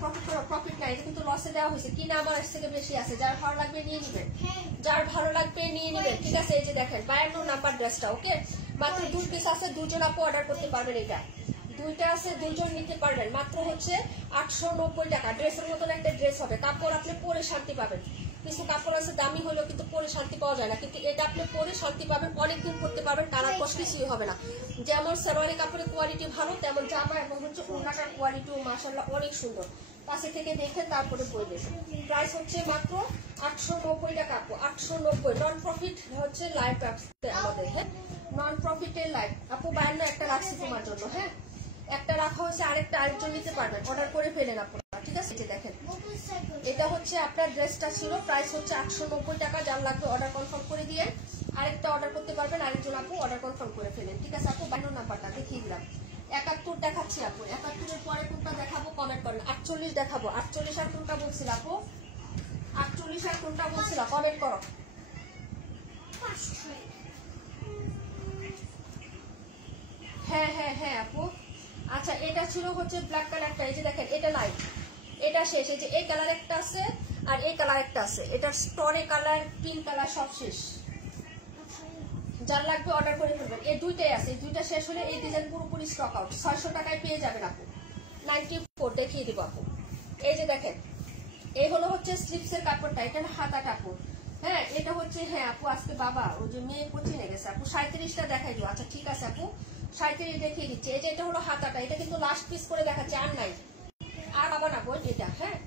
প্রফিট নাই, এটা কিন্তু লসে দেওয়া হয়েছে, কিনা আমার থেকে বেশি আছে। যার ভালো লাগবে নিয়ে নেবেন, যার ভালো লাগবে নিয়ে নেবেন, ঠিক আছে। এই যে দেখেন 52 নাম্বার ড্রেসটা। ওকে, মাত্র 2 পিস আছে, 2 জন আপু অর্ডার করতে পারবেন। এটা 2টা আছে, 2 জন নিতে পারবেন। মাত্র হচ্ছে 890 টাকা। ড্রেসের মতন একটা ড্রেস হবে, কাপড় আপনি পরে শান্তি পাবেন। কিছু কাপড় আছে দামি হলেও কিন্তু পরে শান্তি পাওয়া যায় না, কিন্তু এটা আপনি পরে শান্তি পাবেন, অনেকদিন পরতে পারবেন, কালার কষ্ট কিছুই হবে না। যেমন সালোয়ারি কাপড়ের কোয়ালিটি ভালো, তেমন জামা এবং হচ্ছে ওড়নাটার কোয়ালিটিও মাশাআল্লাহ অনেক সুন্দর। কাছে থেকে দেখে তারপরে বলবেন। প্রাইস হচ্ছে মাত্র 890 টাকা আপু, 890। নন প্রফিট হচ্ছে লাইভ আসছে আমাদের, হ্যাঁ নন প্রফিটের লাইভ আপু। 52 একটা রাখছি তোমার জন্য, হ্যাঁ একটা রাখা হয়েছে, আরেকজন নিতে পারবেন, অর্ডার করে ফেলেন আপনারা, ঠিক আছে। দেখেন এটা হচ্ছে আপনার ড্রেসটা ছিল, প্রাইস হচ্ছে 890 টাকা। যার লাগবে অর্ডার কনফার্ম করে দিয়ে আরেকটা অর্ডার করতে পারবেন, আরেকজন আপু অর্ডার কনফার্ম করে ফেলেন, ঠিক আছে আপু। 52 নাম্বারটা দেখিয়ে দিলাম। 71 দেখাচ্ছি আপু, 71-এর পরে কোনটা দেখাবো কমেন্ট করেন। 48 দেখাবো, 48 আর কোনটা বলছিল আপু, 48 আর কোনটা বলছিল কমেন্ট করো। হ্যাঁ হ্যাঁ হ্যাঁ আপু। আচ্ছা এটা ছিল হচ্ছে ব্ল্যাক কালারটা, এই যে দেখেন এটা নাই, এটা শেষ। এই যে এই কালার একটা আছে আর এই কালার একটা আছে, এটা স্টোনে কালার, পিঙ্ক কালার সব শেষ। যার লাগবে অর্ডার করে ফেলবেন। এই 2টাই আছে, এই 2টা শেষ হলে এই ডিজাইন পুরোপুরি স্টক আউট। 600 টাকায় পেয়ে যাবেন আপু। 94 দেখিয়ে দিব আপু। এই যে দেখেন এই হলো হচ্ছে স্লিপসের কাপড়টা, এটা হাতা কাপড়, হ্যাঁ এটা হচ্ছে, হ্যাঁ আপু আজকে বাবা ওই যে মেয়ে কোচিনে গেছে আপু। 37টা দেখাই দিও, আচ্ছা ঠিক আছে আপু 37 দেখিয়ে দিচ্ছি। এই যে এটা হলো হাতাটা, এটা কিন্তু লাস্ট পিস করে দেখাচ্ছে, আর নাই, আর পাবো না বোন এটা, হ্যাঁ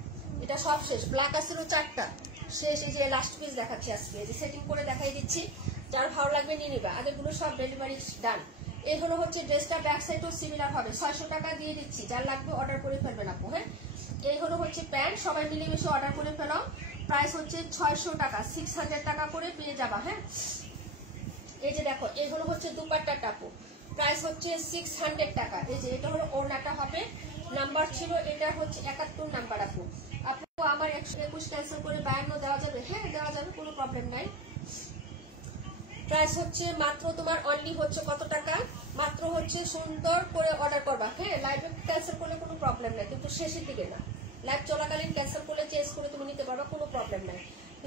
এটা সব শেষ। ব্ল্যাক আসছিল 4টা শেষ, এই যে লাস্ট পিস দেখাচ্ছি আজকে, এই যে সেটিং করে দেখাই দিচ্ছি। যার ভালো লাগবে নিয়ে নিবা, আগেরগুলো সব ডেলিভারি ডান। এই হলো হচ্ছে ড্রেসটা, ব্যাক সাইডও সিমিলার হবে। 600 টাকা দিয়ে দিচ্ছি, যার লাগবে অর্ডার করে ফেলবেন আপু, হ্যাঁ। এই হলো হচ্ছে প্যান্ট, সবাই মিলেমিশে অর্ডার করে ফেলাম। প্রাইস হচ্ছে 600 টাকা, 600 টাকা করে পেয়ে যাবা, হ্যাঁ। এই যে দেখো এই হলো হচ্ছে দুপাট্টাটা আপু, প্রাইস হচ্ছে 600 টাকা। এই যে এটা হলো ওড়নাটা হবে, নাম্বার ছিল এটা হচ্ছে 71 নাম্বার আপু। আপু আমার 121 ক্যান্সেল করে 52 দেওয়া যাবে? হ্যাঁ দেওয়া যাবে, কোনো প্রবলেম নাই। প্রাইস হচ্ছে মাত্র তোমার অনলি হচ্ছে কত টাকা, মাত্র হচ্ছে সুন্দর করে অর্ডার করবা, হ্যাঁ। লাইভে ক্যান্সেল করলে কোনো প্রবলেম নাই, কিন্তু শেষের দিকে না। লাইভ চলাকালীন ক্যান্সেল করলে চেঞ্জ করে তুমি নিতে পারবা, কোনো প্রবলেম নাই।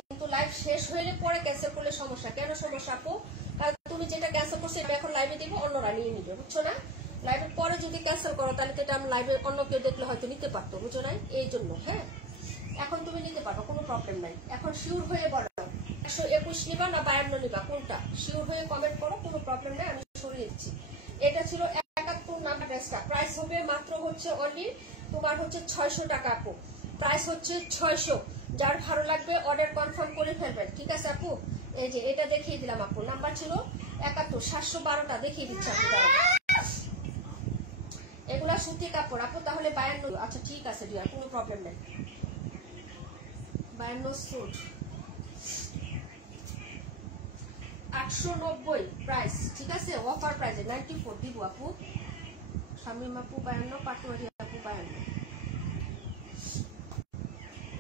কিন্তু লাইভ শেষ হলে পরে ক্যান্সেল করলে সমস্যা। কেন সমস্যা আপু? কারণ তুমি যেটা ক্যান্সেল করছো এটা এখন লাইভে দিব, অন্যরা নিয়ে নিবে, বুঝছো না। লাইভের পরে যদি ক্যান্সেল করো তাহলে তো এটা আমি লাইভে অন্য কেউ দেখলে হয়তো নিতে পারতো, বুঝছো না, এই জন্য, হ্যাঁ। এখন তুমি নিতে পারো, কোনো প্রবলেম নাই। এখন শিওর হয়ে বলো 121 নিবা না 52 নিবা, কোনটা শিওর হয়ে কমেন্ট করো, কোনো প্রবলেম নাই, আমি সরিয়ে দিচ্ছি। এটা ছিল 71 নাম্বার ড্রেসটা, প্রাইস হবে মাত্র হচ্ছে অনলি তোমার হচ্ছে 600 টাকা আপু। প্রাইস হচ্ছে 600। যার ভালো লাগবে অর্ডার কনফার্ম করে ফেলবেন, ঠিক আছে আপু। এই যে এটা দেখিয়ে দিলাম আপু, নাম্বার ছিল 71, 712টা দেখিয়ে দিচ্ছি আপু। এগুলা সুতি কাপড় আপু, তাহলে 52। আচ্ছা ঠিক আছে ডিয়ার, কোনো প্রবলেম নেই। 52 স্যুট 890 প্রাইস, ঠিক আছে অফার প্রাইসে 94 দিব আপু। শামিম আপু 52, পাটোয়ারি আপু 52।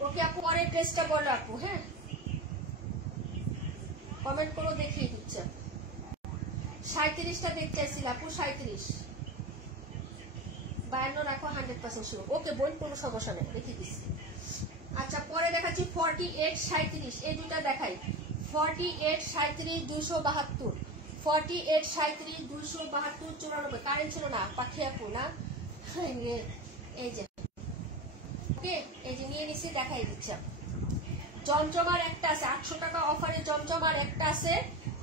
ওকে আপু পরের ড্রেসটা বলো আপু, হ্যাঁ কমেন্ট করো, দেখিয়ে দিচ্ছে। 37টা দেখতে চাইছিল আপু, 37 52 রাখো, 100% শিওর। ওকে বোন, কোনো সমস্যা নেই, দেখিয়ে দিচ্ছি। আচ্ছা পরে দেখাচ্ছি 48 37, এই দুটা দেখাই। 48 37 272, 48 37 272 94। কারেন্ট ছিল না পাখি আপু না, এই যে ওকে এই যে নিয়ে নিছি, দেখাই দিচ্ছি। জমজমার একটা আছে 800 টাকা অফারে, জমজমার একটা আছে,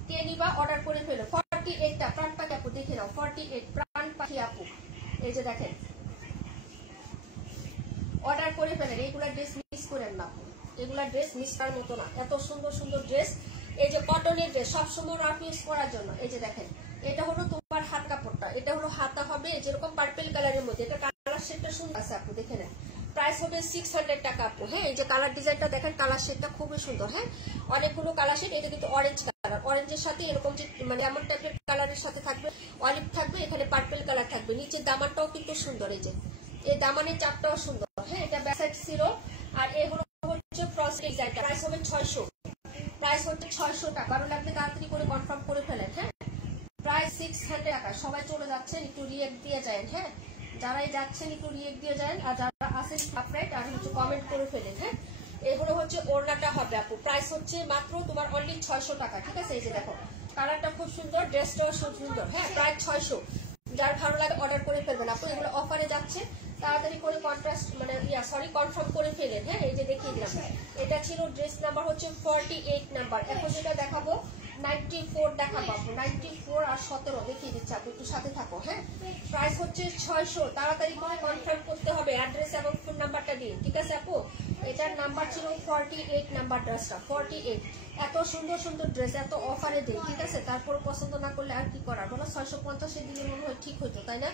কে নিবা অর্ডার করে ফেলো। 48টা প্রাণ পাখি আপু, দেখে নাও 48 প্রাণ পাখি আপু। এই যে দেখেন অর্ডার করে ফেলেন, এইগুলা ড্রেস মিস করেন না আপু, এগুলা ড্রেস মিস করার মতো না, এত সুন্দর সুন্দর ড্রেস। এই যে কটনের ড্রেস সবসময় রাফ ইউজ করার জন্য। এই যে দেখেন এটা হলো তোমার হাত কাপড়টা, এটা হলো হাতা হবে যেরকম পার্পল কালারের মধ্যে, এটা কালার শেডটা সুন্দর আছে আপু, দেখে নেন। প্রাইস হবে 600 টাকা আপু, হ্যাঁ। এই যে কালার ডিজাইনটা দেখেন, কালার শেডটা খুবই সুন্দর, হ্যাঁ অনেকগুলো কালার শেড। এটা কিন্তু অরেঞ্জ কালার, অরেঞ্জের সাথে এরকম যে মানে এমন টাইপের কালারের সাথে থাকবে, অলিভ থাকবে, এখানে পার্পল কালার থাকবে। নিচের দামানটাও কিন্তু সুন্দর, এই যে এই দামানের চাপটাও সুন্দর, হ্যাঁ। এটা ব্যাক সাইড ছিল, আর এই হলো হচ্ছে ফ্রন্ট ডিজাইনটা। প্রাইস হবে 600, প্রাইস হচ্ছে 600 টাকা। কারণ লাগবে তাড়াতাড়ি করে কনফার্ম করে ফেলেন, হ্যাঁ। প্রাইস 600 টাকা। সবাই চলে যাচ্ছেন, একটু রিয়েক্ট দিয়ে যায়, হ্যাঁ যারাই যাচ্ছেন একটু রিয়েক্ট দিয়ে যায়, আর যারা আসেন সাবস্ক্রাইব আর হচ্ছে কমেন্ট করে ফেলেন, হ্যাঁ। এগুলো হচ্ছে ওড়নাটা হবে আপু, প্রাইস হচ্ছে মাত্র তোমার অনলি 600 টাকা, ঠিক আছে। এই যে দেখো কালারটা খুব সুন্দর, ড্রেসটাও খুব সুন্দর। হ্যাঁ, প্রায় 600। যার ভালো লাগে অর্ডার করে ফেলবেন আপু, এগুলো অফারে যাচ্ছে, তাড়াতাড়ি করে কন্ট্রাস্ট মানে কনফার্ম করে ফেলেন। হ্যাঁ, এই যে দেখিয়ে দিলাম, এটা ছিল ড্রেস নাম্বার হচ্ছে 48 নাম্বার। এখন যেটা দেখাবো 94 দেখাবো আপু, 94 আর 17 দেখিয়ে দিচ্ছি আপু, একটু সাথে থাকো। হ্যাঁ, প্রাইস হচ্ছে 600, তাড়াতাড়ি করে কনফার্ম করতে হবে অ্যাড্রেস এবং ফোন নাম্বারটা দিয়ে, ঠিক আছে আপু? এটার নাম্বার ছিল 48 নাম্বার ড্রেসটা, 48। এত সুন্দর সুন্দর ড্রেস এত অফারে দেয়, ঠিক আছে? তারপর পছন্দ না করলে আর কি করার বলো, 650 দিলে মনে হয় ঠিক হইতো, তাই না?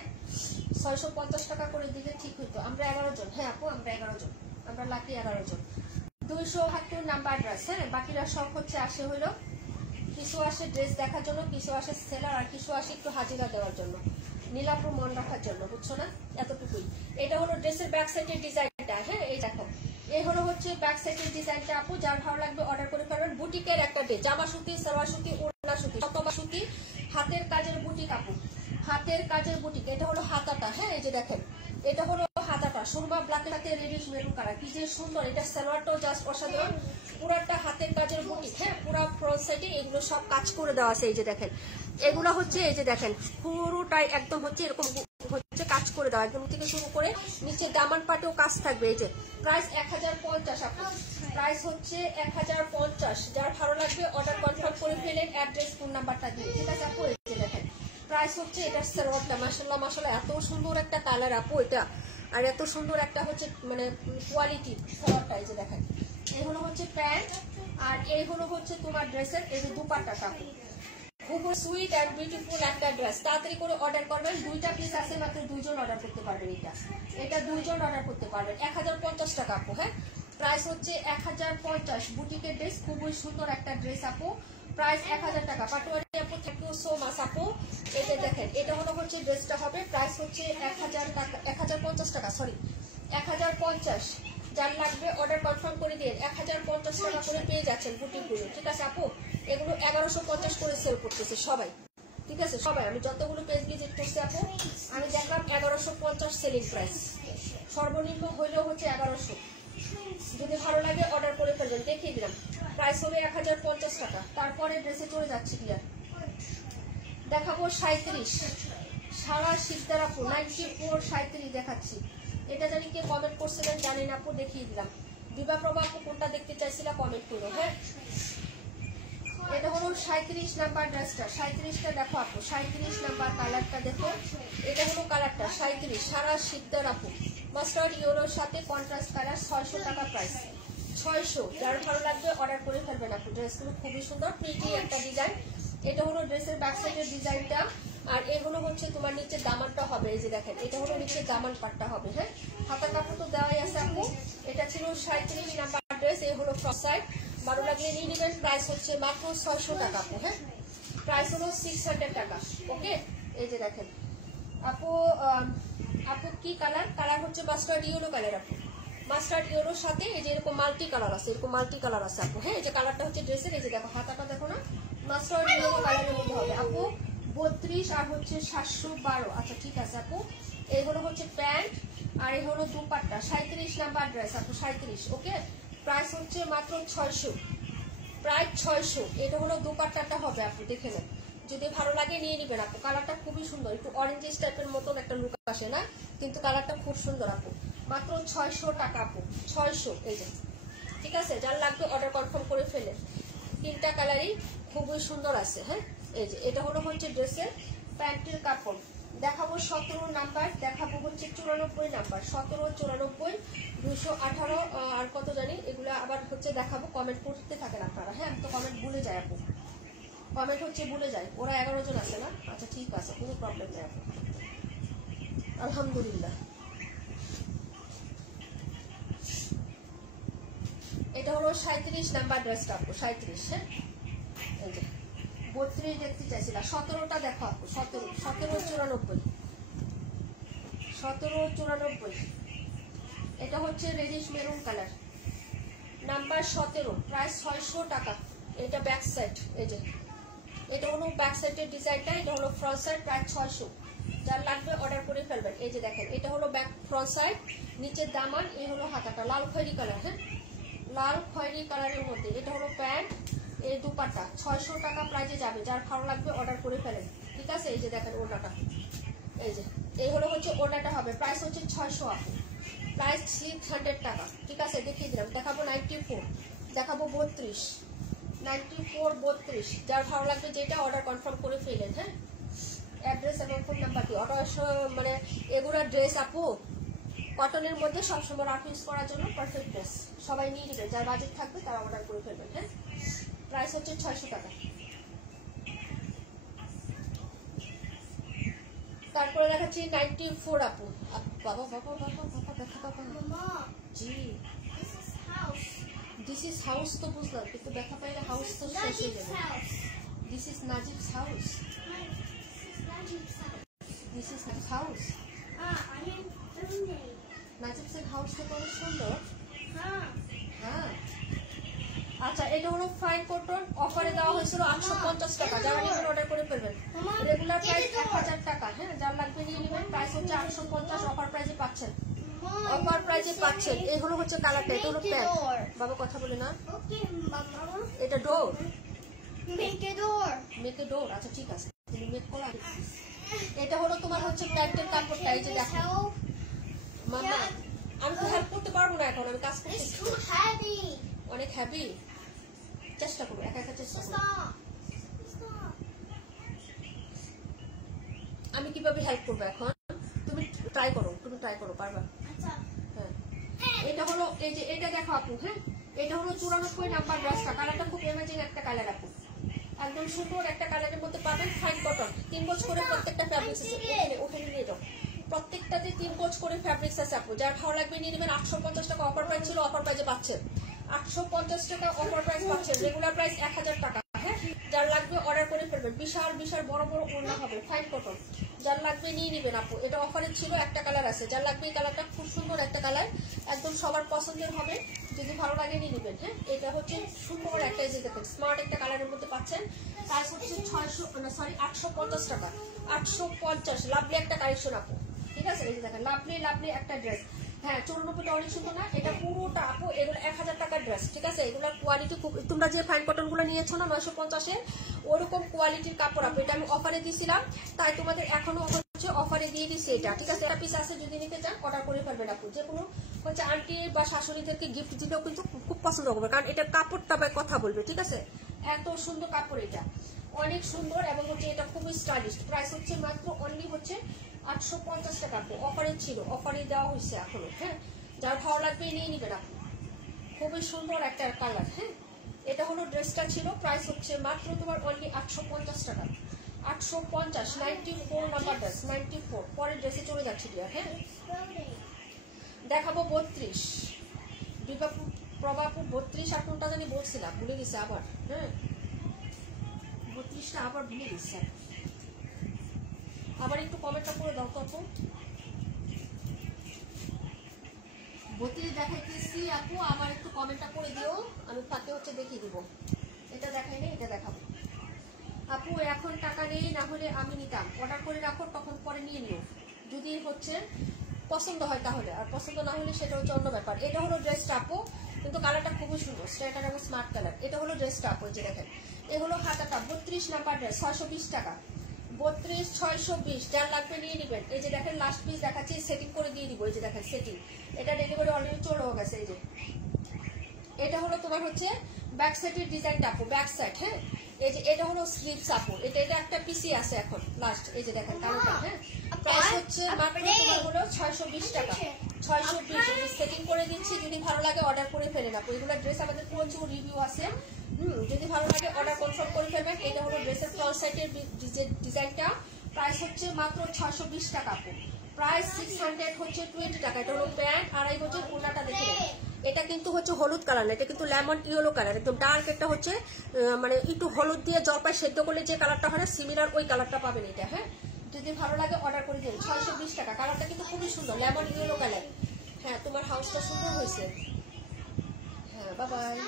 650 টাকা করে দিলে ঠিক হইতো। আমরা 11 জন। হ্যাঁ আপু, আমরা 11 জন, আমরা লাকি 11 জন। 272 নাম্বার ড্রেস। হ্যাঁ, বাকিরা সব হচ্ছে আসে হইলো, কিছু আসে ড্রেস দেখার জন্য, কিছু আসে সেলার, আর কিছু আসে একটু হাজিরা দেওয়ার জন্য, নীলাপুর মন রাখার জন্য, বুঝছো না? এতটুকুই। এটা হলো ড্রেসের ব্যাক সাইডের ডিজাইনটা। হ্যাঁ, এই দেখো, এই হলো হচ্ছে ব্যাক সাইডের ডিজাইনটা আপু, যার ভালো লাগবে অর্ডার করে ফেলবেন। বুটিকের একটা ড্রেস, জামা সুতি, সালোয়ার সুতি, ওড়না সুতি, সতমা সুতি, হাতের কাজের বুটিক আপু, হাতের কাজের বুটিক। এটা হলো হাতাটা। হ্যাঁ, এই যে দেখেন, এটা হলো হাতাটা, সুরমা ব্ল্যাকের সাথে রেডিশ মেরুন কালার, কি যে সুন্দর। এটা সালোয়ারটাও জাস্ট অসাধারণ, পুরাটা হাতের কাজের বুটিক। হ্যাঁ, পুরা ফ্রন্ট সাইডে এগুলো সব কাজ করে দেওয়া আছে। এই যে দেখেন, এগুলো হচ্ছে এই যে দেখেন পুরোটাই একদম হচ্ছে এরকম হচ্ছে কাজ করে দেওয়া, একদম থেকে শুরু করে নিচে দামান পাটেও কাজ থাকবে। এই যে প্রাইস 1050 আপু, প্রাইস হচ্ছে 1050। যার ভালো লাগবে অর্ডার কনফার্ম করে ফেলেন অ্যাড্রেস ফোন নাম্বারটা দিয়ে, ঠিক আছে আপু? এই যে দেখেন প্রাইস হচ্ছে, এটার সালোয়ারটা মাশাআল্লাহ মাশাআল্লাহ এত সুন্দর একটা কালার আপু এটা, আর এত সুন্দর একটা হচ্ছে মানে কোয়ালিটি সালোয়ারটা। এই যে দেখেন, এই হলো হচ্ছে প্যান্ট, আর এই হলো হচ্ছে তোমার ড্রেসের এই যে দুপাট্টাটা, খুব সুইট অ্যান্ড বিউটিফুল একটা ড্রেস। তাড়াতাড়ি করে অর্ডার করবেন, 2টা পিস আছে মাত্র, 2 জন অর্ডার করতে পারবেন। এটা 2 জন অর্ডার করতে পারবেন। 1050 টাকা আপু। হ্যাঁ, প্রাইস হচ্ছে 1050। বুটিকের ড্রেস, খুবই সুন্দর একটা ড্রেস আপু, প্রাইস 1000 টাকা। পাটোয়ারি আপু, থ্যাংক ইউ সো মাচ আপু। এই যে দেখেন, এটা হলো হচ্ছে ড্রেসটা হবে, প্রাইস হচ্ছে 1000 টাকা, 1050 টাকা, সরি 1050। যার লাগবে অর্ডার কনফার্ম করে দিয়ে 1050 টাকা করে পেয়ে যাচ্ছেন বুটিকগুলো, ঠিক আছে আপু? এগুলো 1150 করে সেল করতেছে সবাই, ঠিক আছে? সবাই, আমি যতগুলো পেজ ভিজিট করছি আপু, আমি দেখলাম 1150 সেলিং প্রাইস, সর্বনিম্ন হইলেও হচ্ছে 1100। যদি ভালো লাগে অর্ডার করে ফেলবেন, দেখিয়ে দিলাম। প্রাইস হবে 1050 টাকা। তারপরে ড্রেসে চলে যাচ্ছি, ক্লিয়ার দেখাবো 37 সারা শিকদার আপু, 94 37 দেখাচ্ছি। এটা জানি কে কমেন্ট করছিলেন জানি না আপু, দেখিয়ে দিলাম। দিবা প্রভা আপু কোনটা দেখতে চাইছিলা কমেন্ট করো। হ্যাঁ, এটা হলো 37 নাম্বার ড্রেসটা, 37টা দেখো আপু, 37 নাম্বার কালারটা দেখো, এটা হলো কালারটা 37 সারা শিকদার আপু, মাস্টার্ড ইউরোর সাথে কন্ট্রাস্ট কালার, 600 টাকা প্রাইস, 600। যার ভালো লাগবে অর্ডার করে ফেলবেন আপু। ড্রেসগুলো খুবই সুন্দর, প্রিটি একটা ডিজাইন। এটা হলো ড্রেসের ব্যাক সাইডের ডিজাইনটা, আর এগুলো হচ্ছে তোমার নিচে দামানটা হবে। এই যে দেখেন, এটা হলো নিচে দামান পাটটা হবে। হ্যাঁ, হাতা কাপড় তো দেওয়াই আছে আপু। এটা ছিল 37 নাম্বার ড্রেস, এই হলো ফ্রন্ট সাইড। ভালো লাগলে নিয়ে নেবেন। প্রাইস হচ্ছে মাত্র 600 টাকা আপু। হ্যাঁ, প্রাইস হলো 600 টাকা। ওকে, এই যে দেখেন আপু, আপু কি কালার? কালার হচ্ছে মাস্টার্ড ইয়েলো কালার আপু, মাস্টার্ড ইয়েলোর সাথে এই যে এরকম মাল্টি কালার আছে, এরকম মাল্টি কালার আছে আপু। হ্যাঁ, এই যে কালারটা হচ্ছে ড্রেসের, এই যে দেখো হাতাটা দেখো না, মাস্টার্ড ইয়েলো কালারের মধ্যে হবে আপু। 32 আর হচ্ছে 712। আচ্ছা ঠিক আছে আপু, এই হলো হচ্ছে প্যান্ট, আর এই হলো দুপাট্টা। 37 নাম্বার ড্রেস আপু, 37। ওকে, প্রাইস হচ্ছে মাত্র 600, প্রায় 600। এটা হলো দুপাট্টাটা হবে আপু, দেখে নেন। যদি ভালো লাগে নিয়ে নিবেন আপু। কালারটা খুবই সুন্দর, একটু অরেঞ্জিস টাইপের মতন একটা লুক আসে না, কিন্তু কালারটা খুব সুন্দর আপু। মাত্র 600 টাকা আপু, 600। এই যে, ঠিক আছে? যার লাগবে অর্ডার কনফার্ম করে ফেলেন। 3টা কালারই খুবই সুন্দর আছে। হ্যাঁ, এই যে এটা হলো হচ্ছে ড্রেসের প্যান্টের কাপড়। দেখাবো 17 নাম্বার, দেখাবো হচ্ছে 94 নাম্বার, 17, 94, 218 আর কত জানি, এগুলো আবার হচ্ছে দেখাবো। কমেন্ট করতে থাকেন আপনারা। হ্যাঁ, আমি তো কমেন্ট ভুলে যাই আপু, কমেন্ট হচ্ছে ভুলে যাই। ওরা 11 জন আছে না? আচ্ছা ঠিক আছে, কোনো প্রবলেম নেই আপু, আলহামদুলিল্লাহ। এটা হলো 37 নাম্বার ড্রেসটা আপু, 37। হ্যাঁ, এই যে 32 দেখতে চাইছিলাম। 17টা দেখো আপু, 17, 94, 94। এটা হচ্ছে radish maroon colour, number 17, price 600 টাকা। এটা ব্যাক সাইড, এই যে এটা হলো ব্যাক সাইডের ডিজাইনটা, এটা হলো ফ্রন্ট সাইড, প্রাইস 600। যার লাগবে অর্ডার করে ফেলবেন। এই যে দেখেন, এটা হলো ব্যাক ফ্রন্ট সাইড, নিচের দামান, এই হলো হাতাটা লাল খয়েরি কালার। হ্যাঁ, লাল খয়েরি কালারের মধ্যে। এটা হলো প্যান্ট, এই দুপাট্টা 600 টাকা প্রাইজে যাবে, যার ভালো লাগবে অর্ডার করে ফেলেন, ঠিক আছে। এই যে দেখেন ওড়নাটা, এই যে এই হলো হচ্ছে ওড়নাটা হবে, প্রাইস হচ্ছে 600 আপু, প্রাইস 600 টাকা, ঠিক আছে। দেখিয়ে দিলাম, দেখাবো 94, দেখাবো 32, 94, 32, যার ভালো লাগবে যেটা অর্ডার কনফার্ম করে ফেলেন। হ্যাঁ, অ্যাড্রেস এবং ফোন নাম্বার কি অর্ডার, মানে এগুলো ড্রেস আপু কটনের মধ্যে সবসময় রাফ ইউজ করার জন্য পারফেক্ট ড্রেস, সবাই নিয়ে নেবেন, যার বাজেট থাকবে তারা অর্ডার করে ফেলবেন। হ্যাঁ, প্রাইস হচ্ছে 600 টাকা। তারপরে দেখাচ্ছি 94 আপু, বাবা বাবা বাবা বাবা দেখা পাবা জি, দিস ইজ হাউস তো বুঝলাম, কিন্তু দেখা পাইলে হাউস তো শেষ হয়ে যাবে। This is Najib's house, this is Najib's house, নাজিবসের হাউসটা কত সুন্দর। হ্যাঁ, আচ্ছা, এটা হলো ফাইন কটন, অফারে দেওয়া হয়েছিল 850 টাকা, যারা নেবেন অর্ডার করে ফেলবেন। রেগুলার প্রাইস 1000 টাকা, হ্যাঁ, যার লাগবে নিয়ে নেবেন, প্রাইস হচ্ছে 850, অফার প্রাইসে পাচ্ছেন, অফার প্রাইসে পাচ্ছেন। এগুলো হচ্ছে কালারটা, এটা হলো প্যান্ট, বাবা কথা বলে না, এটা ডোর, মেকে ডোর, আচ্ছা ঠিক আছে, তুমি মেক করো। এটা হলো তোমার হচ্ছে প্যান্টের কাপড়টা, এই যে দেখো মামা, আমি তো হেল্প করতে পারবো না এখন, আমি কাজ করছি, অনেক হ্যাপি, চেষ্টা করবো, একা একা চেষ্টা করবো। আমি কিভাবে হেল্প করবো এখন, তুমি ট্রাই করো, তুমি ট্রাই করো, পারবা। হ্যাঁ, এটা হলো এই যে এটা দেখো আপু, হ্যাঁ, এটা হলো 94 নাম্বার ড্রেসটা, কালারটা খুব এমাজিং একটা কালার আপু, একদম সুন্দর একটা কালারের মধ্যে পাবেন, ফাইন কটন, 3 গজ করে প্রত্যেকটা ফ্যাব্রিক্স আছে, ওখানে নিয়ে যাও, প্রত্যেকটাতে 3 গজ করে ফ্যাব্রিক্স আছে আপু, যার ভালো লাগবে নিয়ে নেবেন। 850 টাকা অফার প্রাইস ছিল, অফার প্রাইসে পাচ্ছেন 850 টাকা অফার প্রাইস পাচ্ছেন, রেগুলার প্রাইস 1000 টাকা। হ্যাঁ, যার লাগবে অর্ডার করে ফেলবেন, বিশাল বিশাল বড় বড় ওড়না হবে, ফাইন কটন, যার লাগবে নিয়ে নেবেন আপু। এটা অফারে ছিল, একটা কালার আছে, যার লাগবে এই কালারটা খুব সুন্দর একটা কালার, একদম সবার পছন্দের হবে, যদি ভালো লাগে নিয়ে নেবেন। হ্যাঁ, এটা হচ্ছে সুন্দর একটা, এই যে দেখেন স্মার্ট একটা কালারের মধ্যে পাচ্ছেন, প্রাইস হচ্ছে 850 টাকা, 850, লাভলি একটা কালেকশন আপু, ঠিক আছে। এই যে দেখেন লাভলি লাভলি একটা ড্রেস, হ্যাঁ 94টা অনেক সুন্দর না, এটা পুরোটা আপু, এগুলো 1000 টাকার ড্রেস, ঠিক আছে। এগুলো কোয়ালিটি খুব, তোমরা যে ফাইন কটন গুলো নিয়েছো না 950-এর, ওরকম কোয়ালিটির কাপড় আপু, এটা আমি অফারে দিয়েছিলাম, তাই তোমাদের এখনো হচ্ছে অফারে দিয়ে দিচ্ছি এটা, ঠিক আছে। একটা পিস আছে, যদি নিতে চান অর্ডার করে ফেলবেন আপু, যে কোনো হচ্ছে আন্টি বা শাশুড়িদেরকে গিফট দিলেও কিন্তু খুব পছন্দ করবে, কারণ এটা কাপড়টা বা কথা বলবে, ঠিক আছে। এত সুন্দর কাপড়, এটা অনেক সুন্দর, এবং হচ্ছে এটা খুবই স্টাইলিশ, প্রাইস হচ্ছে মাত্র অনলি হচ্ছে 850 টাকা, অফারে ছিল, অফারে দেওয়া হয়েছে এখনো। হ্যাঁ, যার ভালো লাগবে নিয়ে নিবেন আপনি, খুবই সুন্দর একটা কালার। হ্যাঁ, এটা হলো ড্রেসটা ছিল, প্রাইস হচ্ছে মাত্র তোমার অনলি 850 টাকা, 850, 94 নাম্বার ড্রেস, 94। পরের ড্রেসে চলে যাচ্ছে ডিয়ার। হ্যাঁ, দেখাবো 32, প্রভাবু 32 আর কোনটা জানি বলছিলাম, ভুলে গেছে আবার। হ্যাঁ, 32টা আবার ভুলে গেছে, আবার একটু কমেন্টটা করে দাও তো আপু। 32 দেখাইতেছি আপু, আবার একটু কমেন্টটা করে দিও, আমি ফাঁকে হচ্ছে দেখিয়ে দিব। এটা দেখাই নেই, এটা দেখাবো আপু, এখন টাকা নেই, না হলে আমি নিতাম, অর্ডার করে রাখো, তখন পরে নিয়ে নিও, যদি হচ্ছে পছন্দ হয় তাহলে, আর পছন্দ না হলে সেটা হচ্ছে অন্য ব্যাপার। এটা হলো ড্রেসটা আপু, কিন্তু কালারটা খুবই সুন্দর, স্ট্রেটার এবং স্মার্ট কালার। এটা হলো ড্রেসটা আপু, যে দেখেন এগুলো হাতাটা 32 নাম্বার ড্রেস, 620 টাকা, 32, 620, যার লাগবে নিয়ে নেবেন। এই যে দেখেন লাস্ট পিস দেখাচ্ছি, সেটিং করে দিয়ে দিব, এই যে দেখেন সেটিং, এটা ডেলিভারি অলরেডি চলে গেছে। এই যে এটা হলো তোমার হচ্ছে ব্যাক সাইডের ডিজাইনটা আপু, ব্যাক সাইড। হ্যাঁ, এই যে এটা হলো স্লিভস আপু, এটা একটা পিসি আছে এখন লাস্ট, এই যে দেখেন কালোটা। হ্যাঁ, প্রাইস হচ্ছে মাত্র তোমার হলো 620 টাকা, 620, সেটিং করে দিচ্ছি, যদি ভালো লাগে অর্ডার করে ফেলেন আপু। এগুলো ড্রেস আমাদের প্রচুর রিভিউ আছে, যদি ভালো লাগে অর্ডার কনফার্ম করে ফেলবেন। এটা হলো ড্রেসের ফ্রন্ট সাইডের ডিজাইনটা, প্রাইস হচ্ছে মাত্র 620 টাকা আপু, প্রাইস 620 টাকা। এটা হলো প্যান্ট, আড়াই গজের ওড়নাটা দেখে নেন। এটা কিন্তু হচ্ছে হলুদ কালার না, এটা কিন্তু লেমন ইয়েলো কালার, একদম ডার্ক একটা হচ্ছে, মানে একটু হলুদ দিয়ে জলপাই সেদ্ধ করলে যে কালারটা হয় না, সিমিলার ওই কালারটা পাবেন এটা। হ্যাঁ, যদি ভালো লাগে অর্ডার করে দিন, 620 টাকা, কালারটা কিন্তু খুবই সুন্দর, লেমন ইয়েলো কালার। হ্যাঁ, তোমার হাউসটা সুন্দর হয়েছে। হ্যাঁ, বাবাই।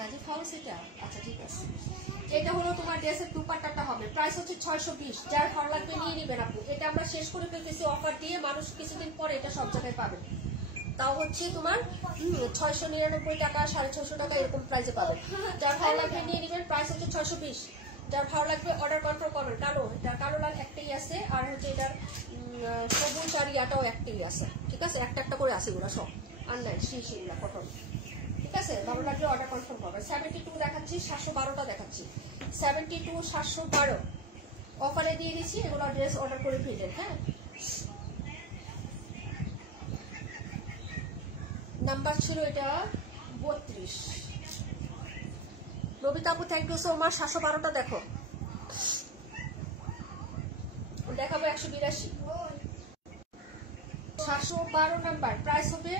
নাজিব হাউস এটা, আচ্ছা ঠিক আছে। এটা হলো তোমার ড্রেসের দুপাট্টাটা হবে, প্রাইস হচ্ছে 620, যার ভালো লাগবে নিয়ে নেবেন আপু। এটা আমরা শেষ করে ফেলতেছি অফার দিয়ে, মানুষ কিছুদিন পরে এটা সব জায়গায় পাবেন, তাও হচ্ছে তোমার 699 টাকা 650 টাকা এরকম প্রাইসে পাবেন। যার ভালো লাগবে নিয়ে নেবেন। প্রাইস হচ্ছে 620। যার ভালো লাগবে অর্ডার কনফার্ম করবেন। কালো লাল একটাই আছে, আর হচ্ছে এটার সবুজ আর ইয়াটাও একটাই আছে। ঠিক আছে, একটা একটা করে আছে এগুলো সব আনলাইন শিশিগুলা কটন। ঠিক আছে, ভালো লাগবে অর্ডার কনফার্ম করবেন। 72 দেখাচ্ছি, 712টা দেখাচ্ছি। 72 712 অফারে দিয়ে দিচ্ছি। এগুলো ড্রেস অর্ডার করে ফেলেন। হ্যাঁ, নাম্বার ছিল এটা 32। রবিতা আপু থ্যাংক ইউ সো মাচ। 712টা দেখো, দেখাবো 182। 712 নাম্বার প্রাইস হবে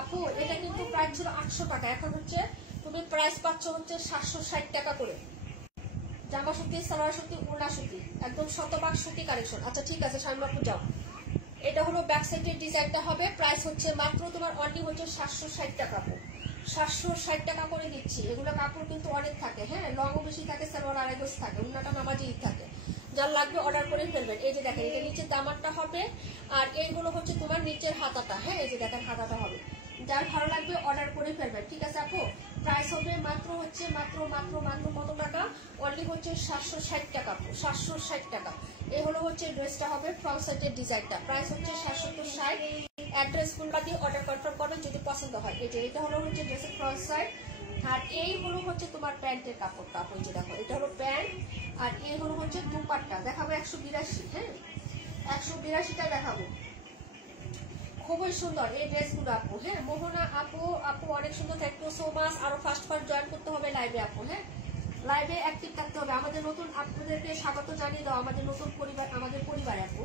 আপু। এটা কিন্তু প্রাইস ছিল 800 টাকা, এখন হচ্ছে তুমি প্রাইস পাচ্ছ হচ্ছে 760 টাকা করে। জামা সুতি, সালোয়ার সুতি, ওড়না সুতি, একদম শতভাগ সুতি কালেকশন। আচ্ছা ঠিক আছে শামিমা আপু যাও। এটা হলো ব্যাক সাইডের ডিজাইনটা হবে। প্রাইস হচ্ছে মাত্র তোমার অনলি হচ্ছে 760 টাকা। 760 টাকা করে দিচ্ছি। এগুলো কাপড় কিন্তু অনেক থাকে। হ্যাঁ, লংও বেশি থাকে, সালোয়ার আড়াই গজ থাকে, ওড়নাটা নামাজি থাকে। যার লাগবে অর্ডার করে ফেলবেন। এই যে দেখেন, এটা নিচের দামারটা হবে, আর এইগুলো হচ্ছে তোমার নিচের হাতাটা। হ্যাঁ, এই যে দেখেন হাতাটা হবে। যার ভালো লাগবে অর্ডার করে ফেলবেন। ঠিক আছে আপু, প্রাইস হবে মাত্র হচ্ছে মাত্র মাত্র মাত্র কত টাকা? অনলি হচ্ছে 760 টাকা। 760 টাকা। এই হলো হচ্ছে ড্রেসটা হবে, ফ্রন্ট সাইডের ডিজাইনটা। প্রাইস হচ্ছে 760। অ্যাড্রেস কোনটা দিয়ে অর্ডার কনফার্ম করবেন যদি পছন্দ হয়। এই যে এটা হলো হচ্ছে ড্রেসের ফ্রন্ট সাইড, আর এই হলো হচ্ছে তোমার প্যান্টের কাপড়টা। আপনি যে দেখো, এটা হলো প্যান্ট, আর এই হলো হচ্ছে দুপাট্টা। দেখাবো 182। হ্যাঁ, 182টা দেখাবো। খুবই সুন্দর এই ড্রেসগুলো আপু। হ্যাঁ, মোহনা আপু অনেক সুন্দর, থ্যাংক ইউ সো মাচ। আরো ফার্স্ট জয়েন করতে হবে লাইভে আপু। হ্যাঁ, লাইভে অ্যাক্টিভ থাকতে হবে। আমাদের নতুন আপনাদেরকে স্বাগত জানিয়ে দাও, আমাদের নতুন পরিবার, আমাদের পরিবার আপু।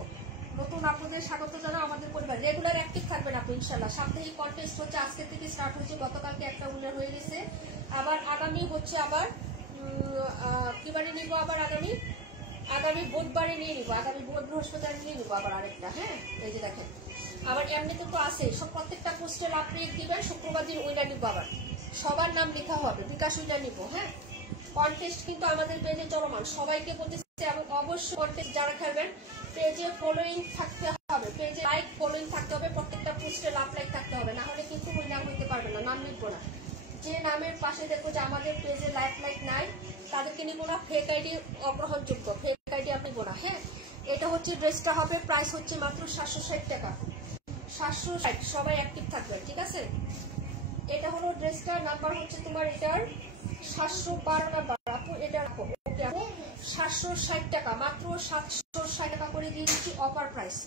নতুন আপনাদের স্বাগত জানাও আমাদের পরিবার। রেগুলার অ্যাক্টিভ থাকবেন আপু ইনশাল্লাহ। সাপ্তাহিক কন্টেস্ট হচ্ছে আজকে থেকে স্টার্ট হয়েছে, গতকালকে একটা উইনার হয়ে গেছে। আবার আগামী হচ্ছে আবার কিবারে নিব, আবার আগামী বুধবারে নিয়ে নিবো, আগামী বৃহস্পতিবার নিয়ে নিবো আবার আরেকটা। হ্যাঁ, এই যে দেখেন, আবার এমনিতে তো আছে সব, প্রত্যেকটা পোস্টে লাভ রেট দিবেন। শুক্রবার দিন উইনার নিবো, আবার সবার নাম লেখা হবে, বিকাশ উইনার নিবো। হ্যাঁ, কন্টেস্ট কিন্তু আমাদের পেজে চলমান, সবাইকে বলতেছি। এবং অবশ্যই কন্টেস্ট যারা খেলবেন পেজে ফলোইং থাকতে হবে, পেজে লাইক ফলোইং থাকতে হবে, প্রত্যেকটা পোস্টে লাভ লাইক থাকতে হবে, না হলে কিন্তু উইনার হইতে পারবে না, নাম লিখবো না। যে নামের পাশে দেখো যে আমাদের পেজে লাইক নাই, তাদেরকে নিবো না। ফেক আইডি অগ্রহণযোগ্য, ফেক আইডি আপনি নিবো না। হ্যাঁ, এটা হচ্ছে ড্রেসটা হবে, প্রাইস হচ্ছে মাত্র 760 টাকা। 760, সবাই অ্যাক্টিভ থাকবে। ঠিক আছে, এটা হলো ড্রেসটার নাম্বার হচ্ছে তোমার এটার 712 নাম্বার আপু। এটা ওকে আপু, 760 টাকা, মাত্র 760 টাকা করে দিয়ে দিচ্ছি। অফার প্রাইস,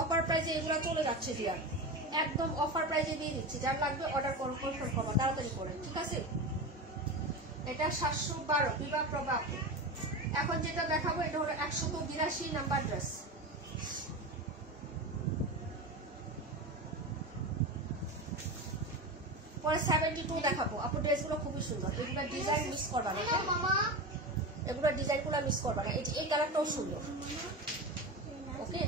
অফার প্রাইসে এগুলো চলে যাচ্ছে দিয়া, একদম অফার প্রাইসে দিয়ে দিচ্ছি। যার লাগবে অর্ডার কনফার্ম করবো, তাড়াতাড়ি করেন। ঠিক আছে, এটা 712 বিভাগ প্রভা আপু। এখন যেটা দেখাবো এটা হলো 182 নাম্বার ড্রেস। পরে 72 দেখাবো আপু। ড্রেসগুলো খুবই সুন্দর, এগুলো ডিজাইন মিস করবা না, এগুলো ডিজাইনগুলো মিস করবা না। এই কালারটাও সুন্দর। ওকে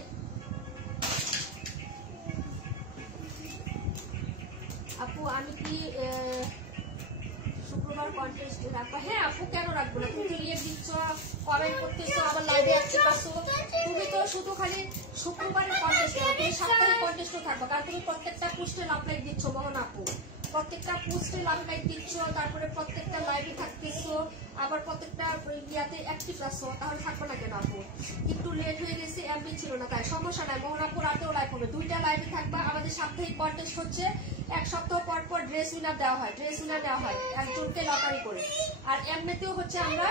আপু, আমি কি শুক্রবার কন্টেস্ট রাখবো? হ্যাঁ আপু, কেন রাখবো না? তুমি লিয়ে দিচ্ছ, কমেন্ট করতেছো, আবার লাইভে আসতে পারছো। তুমি তো শুধু খালি শুক্রবারের কন্টেস্ট, তুমি সাপ্তাহিক কন্টেস্টও থাকবো, কারণ তুমি প্রত্যেকটা পোস্টে লাভ লাইক দিচ্ছ মোহন আপু, প্রত্যেকটা পোস্টে লাভ লাইক দিচ্ছ, তারপরে প্রত্যেকটা লাইভে থাকতেছো, আবার প্রত্যেকটা ইয়াতে অ্যাক্টিভ আছো, তাহলে থাকবো না কেন আপু? একটু লেট হয়ে গেছে, এমবি ছিল না, তাই সমস্যা নাই। মোহন আপু রাতেও লাইভ হবে, 2টা লাইভে থাকবা। আমাদের সাপ্তাহিক কন্টেস্ট হচ্ছে এক সপ্তাহ পর পর ড্রেস উইনার দেওয়া হয়, ড্রেস উইনার দেওয়া হয় একজনকে লটারি করে। আর এমনিতেও হচ্ছে আমরা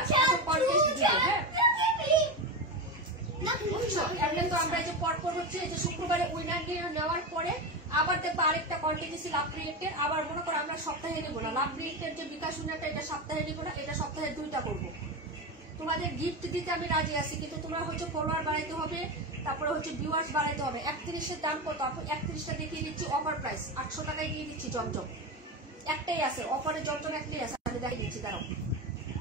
কন্টেস্ট দিব। হ্যাঁ, এমনি তো আমরা যে পরপর হচ্ছে যে শুক্রবারে উইনার নেওয়ার পরে আবার দেখবো আরেকটা কন্টেস্ট দিচ্ছি লাভ রিয়েক্টের। আবার মনে করো আমরা সপ্তাহে নেবো না, লাভ রিয়েক্টের যে বিকাশ উইনারটা এটা সপ্তাহে নিবো না, এটা সপ্তাহে 2টা করবো। তোমাদের গিফট দিতে আমি রাজি আছি, কিন্তু তোমরা হচ্ছে ফলোয়ার বাড়াইতে হবে, তারপরে হচ্ছে ভিউয়ার্স বাড়াইতে হবে। 31-এর দাম কত আপু? 31টা দেখিয়ে দিচ্ছি, অফার প্রাইস 800 টাকায় দিয়ে দিচ্ছি। জমজম একটাই আছে অফারে, জমজম একটাই আছে, আমি দেখিয়ে দিচ্ছি, দাঁড়াও।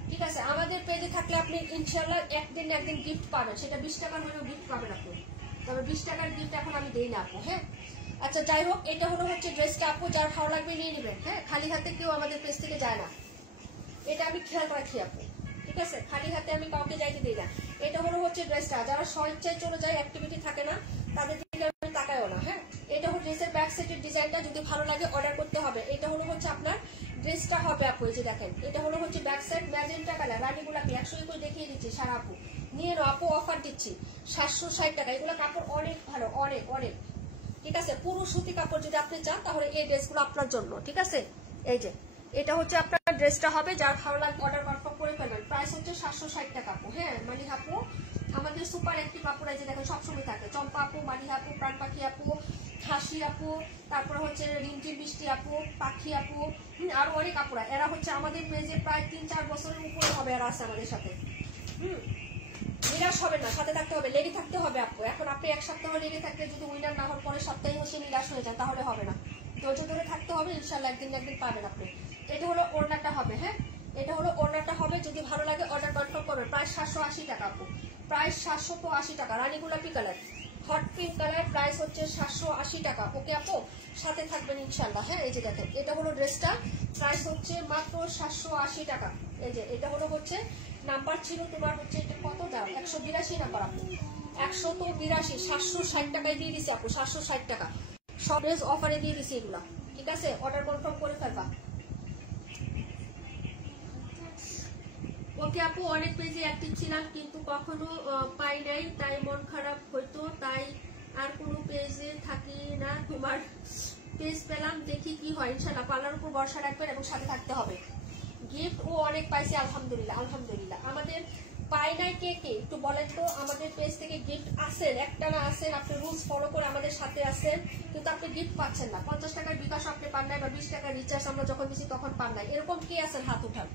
ঠিক আছে, আমাদের পেজে থাকলে আপনি ইনশাল্লাহ একদিন না একদিন গিফট পাবেন, সেটা 20 টাকার হলেও গিফট পাবেন আপনি, তবে 20 টাকার গিফট এখন আমি দেই না আপু। হ্যাঁ, আচ্ছা যাই হোক, এটা হলো হচ্ছে ড্রেসটা আপু, যার ভালো লাগবে নিয়ে নেবেন। হ্যাঁ, খালি হাতে কেউ আমাদের পেজ থেকে যায় না, এটা আমি খেয়াল রাখি আপু। ঠিক আছে, খালি হাতে আমি কাউকে যাইতে দিই না। এটা হলো হচ্ছে ড্রেসটা, যারা স্বেচ্ছায় চলে যায়, অ্যাক্টিভিটি থাকে না, তাদের দিকে আমি তাকাইও না। হ্যাঁ, এটা হলো ড্রেসের ব্যাক সাইড। সেটের ডিজাইনটা যদি ভালো লাগে অর্ডার করতে হবে। এটা হলো হচ্ছে আপনার ড্রেসটা হবে আপু, এই যে দেখেন এটা হলো হচ্ছে ব্যাক সাইড ম্যাজেন্টা কালার, রানী গোলাপি 100 করে দেখিয়ে দিচ্ছি সারা আপু নিয়ে নাও আপু, অফার দিচ্ছি 760 টাকা। এগুলো কাপড় অনেক ভালো, অনেক অনেক, ঠিক আছে। পুরো সুতি কাপড় যদি আপনি চান তাহলে এই ড্রেসগুলো আপনার জন্য, ঠিক আছে। এই যে এটা হচ্ছে আপনার ড্রেসটা হবে, যার ভালো লাগবে অর্ডার কনফার্ম করে ফেলবেন। প্রাইস হচ্ছে 760 টাকা আপু। হ্যাঁ মানি আপু আমাদের সুপার অ্যাক্টিভ আপুরা যে দেখেন সবসময় থাকে, চম্পা আপু, মানি আপু, প্রাণ পাখি আপু, হাসি আপু, তারপরে হচ্ছে রিমঝিম বৃষ্টি আপু, পাখি আপু, আরো অনেক আপুরা, এরা হচ্ছে আমাদের পেজে প্রায় 3-4 বছরের উপরে হবে এরা আছে আমাদের সাথে। নিরাশ হবে না, সাথে থাকতে হবে, লেগে থাকতে হবে আপু। এখন আপনি এক সপ্তাহ লেগে থাকলে যদি উইনার না হওয়ার পরের সপ্তাহে হচ্ছে নিরাশ হয়ে যায় তাহলে হবে না, ধৈর্য ধরে থাকতে হবে, ইনশাল্লাহ একদিন না একদিন পাবেন আপনি। এটা হলো ওড়নাটা হবে, হ্যাঁ এটা হলো ওড়নাটা হবে, যদি ভালো লাগে অর্ডার কনফার্ম করবেন। প্রায় 780 টাকা আপু, প্রায় 780 টাকা, রানী গোলাপি colour, hot pink colour, price হচ্ছে 780 টাকা। ওকে আপু সাথে থাকবেন ইনশাল্লাহ। হ্যাঁ এই যে দেখেন এটা হলো ড্রেসটা, প্রাইস হচ্ছে মাত্র 780 টাকা। এই যে এটা হলো হচ্ছে নাম্বার ছিল তোমার হচ্ছে এটা কত দাম, 182 নাম্বার আপু, 182, 760 টাকায় দিয়ে দিছি আপু, 760 টাকা। সব ড্রেস অফারে দিয়ে দিছি এগুলা, ঠিক আছে। অর্ডার কনফার্ম করে ফেলবা। ওকে আপু অনেক পেজে অ্যাক্টিভ ছিলাম কিন্তু কখনো পাই নাই, তাই মন খারাপ হইতো, তাই আর কোনো পেজে থাকি না, তোমার পেজ পেলাম, দেখি কি হয়। ইনশাল্লাহ পার্লার উপর ভরসা রাখবেন এবং সাথে থাকতে হবে। গিফট ও অনেক পাইছে আলহামদুলিল্লাহ, আলহামদুলিল্লাহ। আমাদের পাই নাই কে কে একটু বলেন তো, আমাদের পেজ থেকে গিফট আসেন, একটা না আসেন, আপনি রুলস ফলো করে আমাদের সাথে আসেন কিন্তু আপনি গিফট পাচ্ছেন না। 50 টাকার বিকাশ আপনি পান নাই, বা 20 টাকার রিচার্জ আমরা যখন দিচ্ছি তখন পান নাই, এরকম কে আছেন হাত উঠান,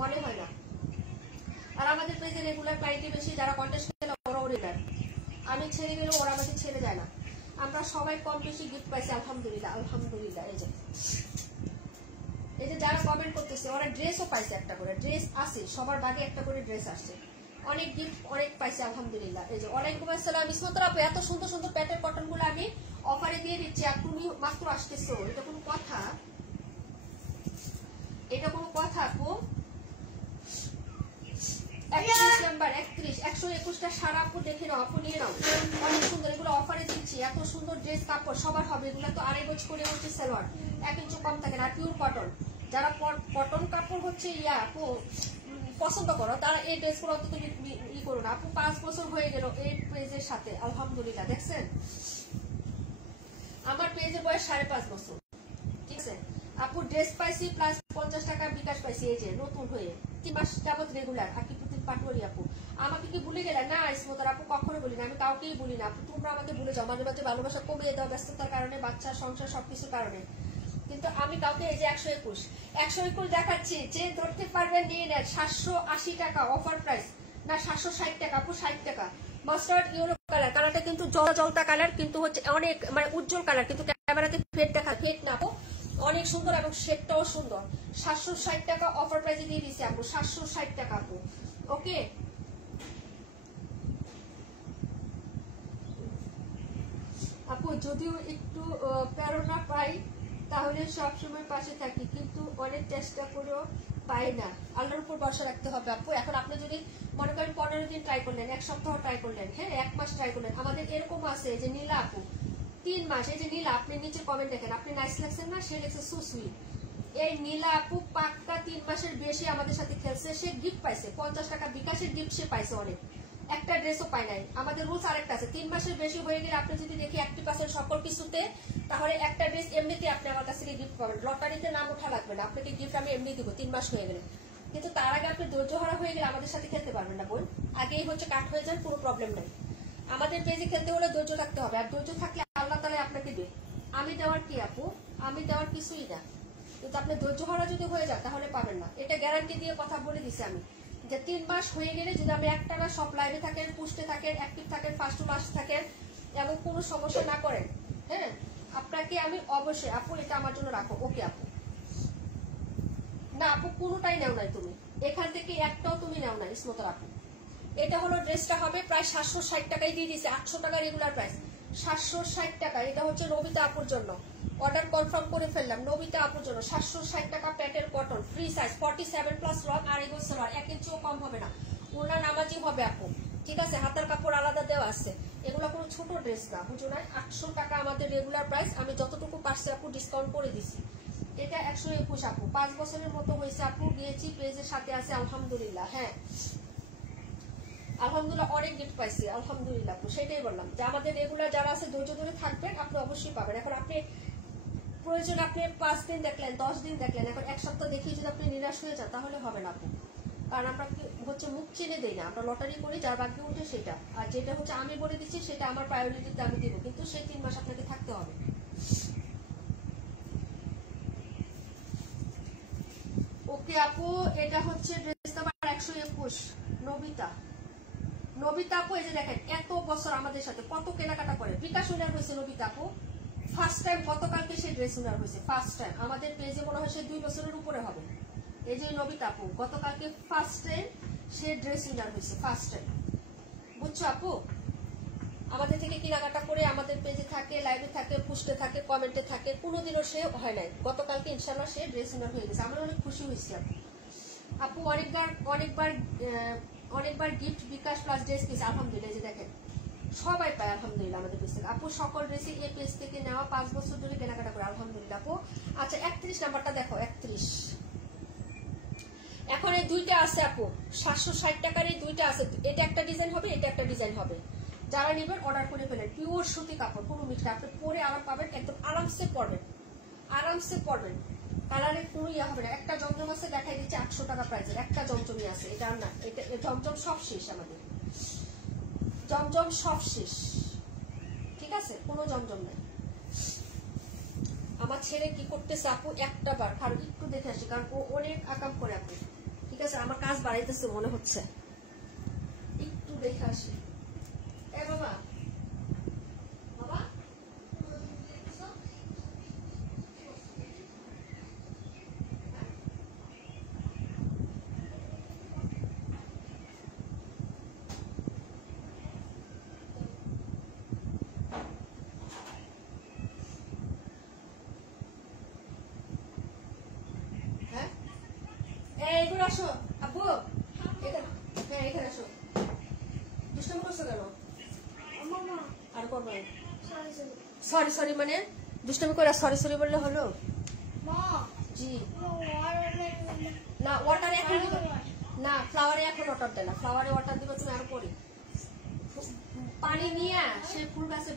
মনে হয় না। আর আমাদের পেজে রেগুলার ক্লায়েন্টই বেশি, যারা কন্টেস্ট খেলে ওরাও রেগুলার, আমি ছেড়ে গেলেও ওরা আমাকে ছেড়ে যায় না। আমরা সবাই কম বেশি গিফট পাইছি আলহামদুলিল্লাহ, আলহামদুলিল্লাহ। এই যে যারা কমেন্ট করতেছে ওরা ড্রেসও পাইছে, একটা করে ড্রেস আসে, সবার বাগে একটা করে ড্রেস আসছে, অনেক গিফট অনেক পাইছে আলহামদুলিল্লাহ। এই যে ওয়ালাইকুম আসসালাম ইসমত আপু, এত সুন্দর সুন্দর প্যাটের কটন গুলো আমি অফারে দিয়ে দিচ্ছি আর তুমি মাত্র আসতেছো, এটা কোনো কথা? এটা কোনো কথা আপু? 31 নাম্বার 31, 121টা সারা আপু দেখে নাও, আপু নিয়ে নাও, অনেক সুন্দর, এগুলো অফারে দিচ্ছি। এত সুন্দর ড্রেস কাপড় সবার হবে, এগুলো তো 2.5 গজ করে হচ্ছে সালোয়ার, 1 ইঞ্চি কম থাকে না, পিওর কটন। যারা কটন কাপড় হচ্ছে আপু পছন্দ করো তারা এই ড্রেসগুলো অন্তত ই করো না আপু। 5 বছর হয়ে গেল এই পেজের সাথে আলহামদুলিল্লাহ। দেখছেন আমার পেজের বয়স 5.5 বছর, ঠিক আছে আপু। ড্রেস পাইছি প্লাস 50 টাকা বিকাশ পাইছি, এই যে নতুন হয়ে 3 মাস যাবত রেগুলার। আকিপুতিন পাটোয়ারি আপু, আমাকে কি ভুলে গেলে? না ইসমতার আপু কখনো বলি না, আমি কাউকেই বলি না আপু, তোমরা আমাকে ভুলে যাও মাঝে মাঝে, ভালোবাসা কমিয়ে দাও ব্যস্ততার কারণে, বাচ্চা সংসার সবকিছুর কারণে, কিন্তু আমি কাউকে এই যে 121 দেখাচ্ছি, যে ধরতে পারবেন নিয়ে নেন। 780 টাকা অফার প্রাইস, না 760 টাকা আপু, 60 টাকা। মাস্টার্ড ইয়েলো কালার, কালারটা কিন্তু জলটা কালার, কিন্তু হচ্ছে অনেক মানে উজ্জ্বল কালার, কিন্তু ক্যামেরাতে ফেড দেখা, ফেড না আপু, অনেক সুন্দর এবং শেডটাও সুন্দর। 760 টাকা অফার প্রাইসে দিয়ে দিচ্ছি আপু, 760 টাকা আপু। ওকে আপু, যদিও একটু প্রেরণা পাই তাহলে সবসময় পাশে থাকি, কিন্তু অনেক চেষ্টা করেও পাই না, আল্লাহর উপর ভরসা রাখতে হবে আপু। এখন আপনি যদি মনে করেন 15 দিন ট্রাই করলেন, 1 সপ্তাহ ট্রাই করলেন, হ্যাঁ 1 মাস ট্রাই করলেন, আমাদের এরকম আছে যে নীলা আপু 3 মাস, এই যে নীলা আপনি নিচে কমেন্ট দেখেন, আপনি নাইস লাগছেন না, সে লেখছে সুসুইট। এই নীলা আপু পাক্কা 3 মাসের বেশি আমাদের সাথে খেলছে, সে গিফট পাইছে 50 টাকা বিকাশের গিফট সে পাইছে, অনেক, একটা ড্রেসও পাই নাই। আমাদের রুলস আরেকটা আছে, 3 মাসের বেশি হয়ে গেলে আপনি যদি দেখি 80% সকল কিছুতে, তাহলে একটা ড্রেস এমনিতে আপনি আমার কাছ থেকে গিফট পাবেন, লটারিতে নাম ওঠা লাগবে না, আপনাকে গিফট আমি এমনি দিব 3 মাস হয়ে গেলে। কিন্তু তার আগে আপনি ধৈর্য হারা হয়ে গেলে আমাদের সাথে খেলতে পারবেন না বোন, আগেই হচ্ছে কাট হয়ে যান, কোনো প্রবলেম নাই। আমাদের পেজে খেলতে হলে ধৈর্য থাকতে হবে, আর ধৈর্য থাকলে আল্লাহ তাআলা আপনাকে দেবে। আমি দেওয়ার কি আপু, আমি দেওয়ার কিছুই না, কিন্তু আপনি ধৈর্য হারা যদি হয়ে যান তাহলে পাবেন না, এটা গ্যারান্টি দিয়ে কথা বলে দিছি আমি, যে 3 মাস হয়ে গেলে যদি আমি একটানা সব লাইভে থাকেন, পুষ্টে থাকেন, অ্যাক্টিভ থাকেন, ফার্স্ট টু লাস্ট থাকেন এবং কোনো সমস্যা না করেন, হ্যাঁ আপনাকে আমি অবশ্যই আপু এটা আমার জন্য রাখো। ওকে আপু, না আপু কোনোটাই নেও নাই তুমি, এখান থেকে একটাও তুমি নেও না ইসমতার আপু। এটা হলো ড্রেসটা হবে প্রায় 760 টাকায় দিয়ে দিয়েছে, 800 টাকা রেগুলার প্রাইস, 760 টাকা। এটা হচ্ছে নবিতা আপুর জন্য, অর্ডার কনফার্ম করে ফেললাম, নবিতা আপুর জন্য 760 টাকা, প্যাটের কটন, ফ্রি সাইজ, 47+ লং, 2.5 গজ সালোয়ার, 1 ইঞ্চিও কম হবে না, ওনার নামাজি হবে আপু, ঠিক আছে, হাতার কাপড় আলাদা দেওয়া আছে। এগুলো কোনো ছোট ড্রেস না, বুঝো না? 800 টাকা আমাদের রেগুলার প্রাইস। আমি যতটুকু পারছি আপু ডিসকাউন্ট করে দিছি। এটা 121 আপু, 5 বছরের মতো হয়েছে আপু, দিয়েছি, পেজের সাথে আছে আলহামদুলিল্লাহ। হ্যাঁ আলহামদুলিল্লাহ, অনেক গিফট পাইছি আলহামদুলিল্লাহ আপু। সেটাই বললাম যে আমাদের রেগুলার যারা আছে ধৈর্য ধরে থাকবেন, আপনি অবশ্যই পাবেন। এখন আপনি প্রয়োজন আপনি 5 দিন দেখলেন, 10 দিন দেখলেন, এখন 1 সপ্তাহ দেখি যদি আপনি নিরাশ হয়ে যান তাহলে হবে না আপু। কারণ আমরা হচ্ছে মুখ চিনে দেই না, আমরা লটারি করি, যার ভাগ্যে উঠে সেটা। আর যেটা হচ্ছে আমি বলে দিচ্ছি সেটা আমার প্রায়োরিটিতে আমি দিব, কিন্তু সেই 3 মাস আপনাকে থাকতে হবে। ওকে আপু, এটা হচ্ছে ড্রেস নাম্বার 121 নবিতা। নবিতা আপু এই যে দেখেন, এত বছর আমাদের সাথে কত কেনাকাটা করে। বিকাশ উইনার হয়েছে নবিতা আপু, ফার্স্ট টাইম গতকালকে সেই ড্রেস উইনার হয়েছে, ফার্স্ট টাইম আমাদের পেজে মনে হয় সে 2 বছরের উপরে হবে। এই যে নবিতা আপু গতকালকে ফার্স্ট টাইম সে ড্রেস উইনার হয়েছে, ফার্স্ট টাইম। বুঝছো আপু? আমাদের থেকে কেনাকাটা করে আমাদের পেজে থাকে, লাইভে থাকে, পোস্টে থাকে, কমেন্টে থাকে, কোনোদিনও সে হয় নাই। গতকালকে ইনশাআল্লাহ সে ড্রেস উইনার হয়ে গেছে, আমরা অনেক খুশি হয়েছি আপু। আপু অনেকবার গিফট বিকাশ প্লাস ড্রেস পেয়েছে আলহামদুলিল্লাহ। যে দেখেন সবাই পায় আলহামদুলিল্লাহ আমাদের পেজ থেকে আপু, সকল ড্রেসই এই পেজ থেকে নেওয়া, 5 বছর ধরে কেনাকাটা করে আলহামদুলিল্লাহ আপু। আচ্ছা 31 নাম্বারটা দেখো, 31। এখন এই দুইটা আছে আপু, 760 টাকার এই দুইটা আছে। এটা একটা ডিজাইন হবে, এটা একটা ডিজাইন হবে। যারা নেবেন অর্ডার করে ফেলেন। পিওর সুতি কাপড়, কোনো মিক্সড, আপনি পরে আরাম পাবেন, একদম আরামসে পরবেন, আরামসে পরবেন। কালারের কোনো ইয়া হবে না। একটা জমজম আছে দেখাই দিচ্ছে 800 টাকা প্রাইসের, একটা জমজমই আছে, এটা না, এটা জমজম সব শেষ আমাদের, জমজম সব শেষ, ঠিক আছে? কোনো জমজম নেই। আমার ছেলে কি করতেছে আপু, একটা বার কারণ একটু দেখে আসি, কারণ ও অনেক আকাম করে আপু, ঠিক আছে? আমার কাজ বাড়াইতেছে মনে হচ্ছে, একটু দেখে আসি। এ বাবা, বাবা এইগুলো আসো আব্বু, হ্যাঁ এখানে আসো। দুষ্টামি করছো কেন? আর করবো সরি সরি, মানে দুষ্টামি করে সরি সরি বললে হলো? জি না, ওয়াটার এখন না, ফ্লাওয়ারে এখন ওয়াটার দেয় না, ফ্লাওয়ারে ওয়াটার দিবে তুমি আরো পরে। পানি নিয়ে সে ফুল গাছের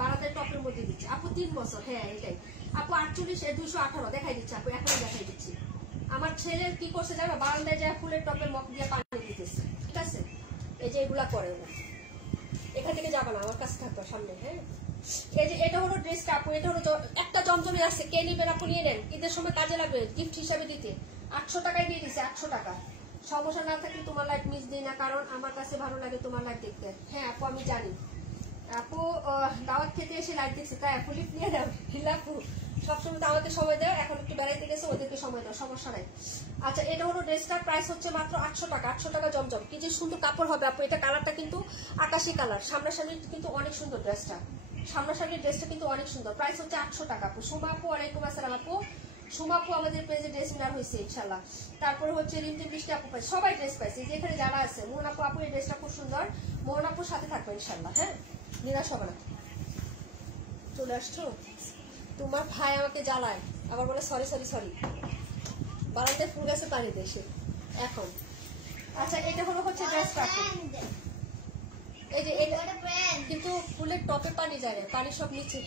বারান্দার টপের মধ্যে দিচ্ছে আপু, 3 বছর। হ্যাঁ এটাই আপু, 48 218 দেখাই দিচ্ছে আপু, এখনই দেখাই দিচ্ছি। আমার ছেলে কি করছে জানো, বারান্দায় যায় ফুলের টপের মগ দিয়ে পানি দিতেছে, ঠিক আছে? এই যে এগুলা করে ও, এখান থেকে যাবা না, আমার কাছে থাকবে সামনে। হ্যাঁ এই যে এটা হলো ড্রেসটা আপু, এটা হলো একটা জমজমে আছে, কে নিবেন আপু নিয়ে নেন, ঈদের সময় কাজে লাগবে গিফট হিসাবে দিতে। 800 টাকায় দিয়ে দিচ্ছে, 800 টাকা। সমস্যা না থাকলে তোমার লাইফ মিস দিই না, কারণ আমার কাছে ভালো লাগে তোমার লাইফ দেখতে। হ্যাঁ আপু আমি জানি, আপু দাওয়াত খেতে এসে লাইট দেখছে, তাই আপু লিপ নিয়ে দাও। আপু সবসময় তো আমাদের সময় দেয়, এখন একটু বেড়াইতে গেছে, ওদেরকে সময় দাও, সমস্যা নাই। আচ্ছা এটা হলো ড্রেসটার প্রাইস হচ্ছে মাত্র 800 টাকা। 800 টাকা জমজম, কি যে সুন্দর কাপড় হবে আপু। এটা কালারটা কিন্তু আকাশি কালার, সামনাসামনি কিন্তু অনেক সুন্দর ড্রেসটা, সামনাসামনি ড্রেসটা কিন্তু অনেক সুন্দর। প্রাইস হচ্ছে 800 টাকা আপু। সুমা আপু ওয়ালাইকুম আসসালাম আপু, সুমা আপু আমাদের পেজে ড্রেস উইনার হয়েছে ইনশাল্লাহ। তারপরে হচ্ছে রিমটিম বৃষ্টি আপু পাই, সবাই ড্রেস পাইছে, যেখানে যারা আছে। মোহন আপু, আপু এই ড্রেসটা খুব সুন্দর, মোহন আপুর সাথে থাকবে ইনশাল্লাহ। হ্যাঁ নিরাশ হবে না। চলে আসছো, তোমার ভাই আমাকে জ্বালায়, আবার বলে সরি সরি সরি, বারান্দায় ফুল গাছে পানি দেশে এখন। আচ্ছা এটা হলো হচ্ছে ড্রেসটা, এই যে এটা কিন্তু ফুলের টপে পানি যায় না, পানি সব নিচে,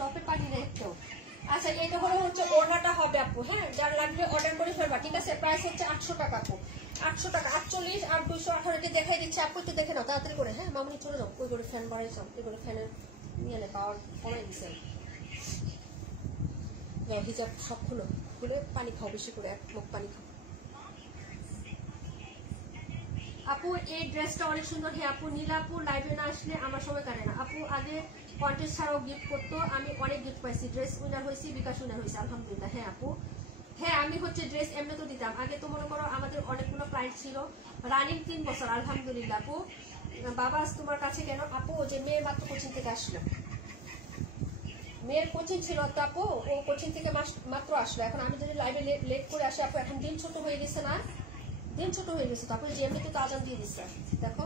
টপে পানি নেই একটু। আচ্ছা এটা হলো হচ্ছে ওড়নাটা হবে আপু। হ্যাঁ যার লাগবে অর্ডার করে ফেলবা, ঠিক আছে? প্রাইস হচ্ছে 800 টাকা আপু, 800 টাকা। 48 আর 218 দেখাই দিচ্ছে আপু, একটু দেখে নাও তাড়াতাড়ি করে। হ্যাঁ মামুনি চলে যাও, ওই করে ফ্যান বাড়াইছ, ওই করে ফ্যানের নিয়ে নে, পাওয়ার কমাই দিচ্ছে। হিজাব সব খুলো, খুলে পানি খাও, বেশি করে 1 মুখ পানি খাও আপু। এই ড্রেসটা অনেক সুন্দর। হ্যাঁ আপু নীলা আপু লাইভে না আসলে আমার সময় কাটে না আপু। আগে কন্টেস্ট ছাড়াও গিফট করতো, আমি অনেক গিফট পাইছি, ড্রেস উইনার হয়েছি, বিকাশ উইনার হয়েছে আলহামদুলিল্লাহ। হ্যাঁ আপু, হ্যাঁ আমি হচ্ছে ড্রেস এমনি তো দিতাম আগে, তো মনে করো আমাদের অনেকগুলো ক্লায়েন্ট ছিল, রানিং 3 বছর আলহামদুলিল্লাহ আপু। বাবা তোমার কাছে কেন আপু, যে মেয়ে মাত্র কোচিং থেকে আসলো, মেয়ের কোচিং ছিল তো আপু, ও কোচিং থেকে মাত্র আসলো। এখন আমি যদি লাইভে লেট করে আসি আপু, এখন দিন ছোট হয়ে গেছে না, দিন ছোট হয়ে গেছে, তারপরে যে এমনিতে তো আজান দিয়ে দিচ্ছে। দেখো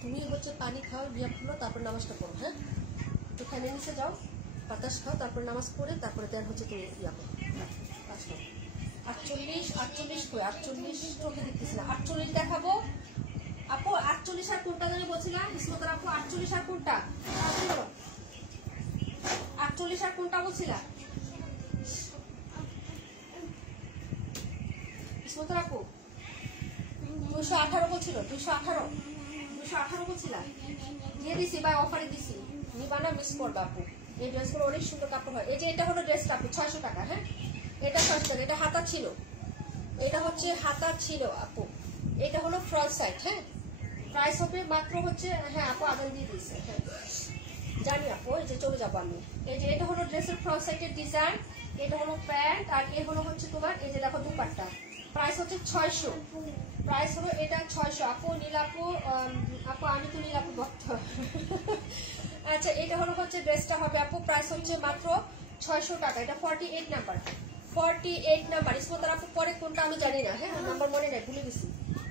তুমি হচ্ছে পানি খাও, বিয়া ফুলো, তারপর নামাজটা পড়ো। হ্যাঁ, তো ফ্যানের নিচে যাও, বাতাস খাও, তারপর নামাজ পড়ে তারপরে দেন হচ্ছে তুমি ইয়া করো। 48 চোখে দেখতেছি না। 48 দেখাবো আপু। 48 আর কোনটা জানি বলছিলাম ইসমত আপু? 48 আর কোনটা? 48 আর কোনটা বলছিলাম ইসমত আপু? 218 বলছিল। 218 বলছিলাম। দিয়ে দিছি ভাই, অফারে দিছি, নিবানা মিস করবা আপু। এই ড্রেসগুলো অনেক সুন্দর কাপড় হয়। এই যে এটা হলো ড্রেসটা আপু 600 টাকা। হ্যাঁ, এটা 600 টাকা। এটা হাতা ছিল, এটা হচ্ছে হাতা ছিল আপু। এটা হলো ফ্রন্ট সাইড। হ্যাঁ, প্রাইস হবে মাত্র হচ্ছে, হ্যাঁ আপু আদান দিয়ে দিয়েছে। হ্যাঁ জানি আপু, এই যে চলে যাবো আমি। এই যে এটা হলো ড্রেসের ফ্রন্ট সাইডের ডিজাইন, এটা হলো প্যান্ট, আর এ হলো হচ্ছে তোমার এই যে দেখো দুপাট্টা। প্রাইস হচ্ছে 600। প্রাইস হলো এটা 600 আপু। নীলাপু আপু, আমি তো নীলাপু ভক্ত। আচ্ছা, এটা হলো হচ্ছে ড্রেসটা হবে আপু, প্রাইস হচ্ছে মাত্র 600 টাকা। এটা 48 নাম্বার, 48 নাম্বার। ইসমতার আপু পরে কোনটা আমি জানি না। হ্যাঁ, নাম্বার মনে নাই, ভুলে গেছি।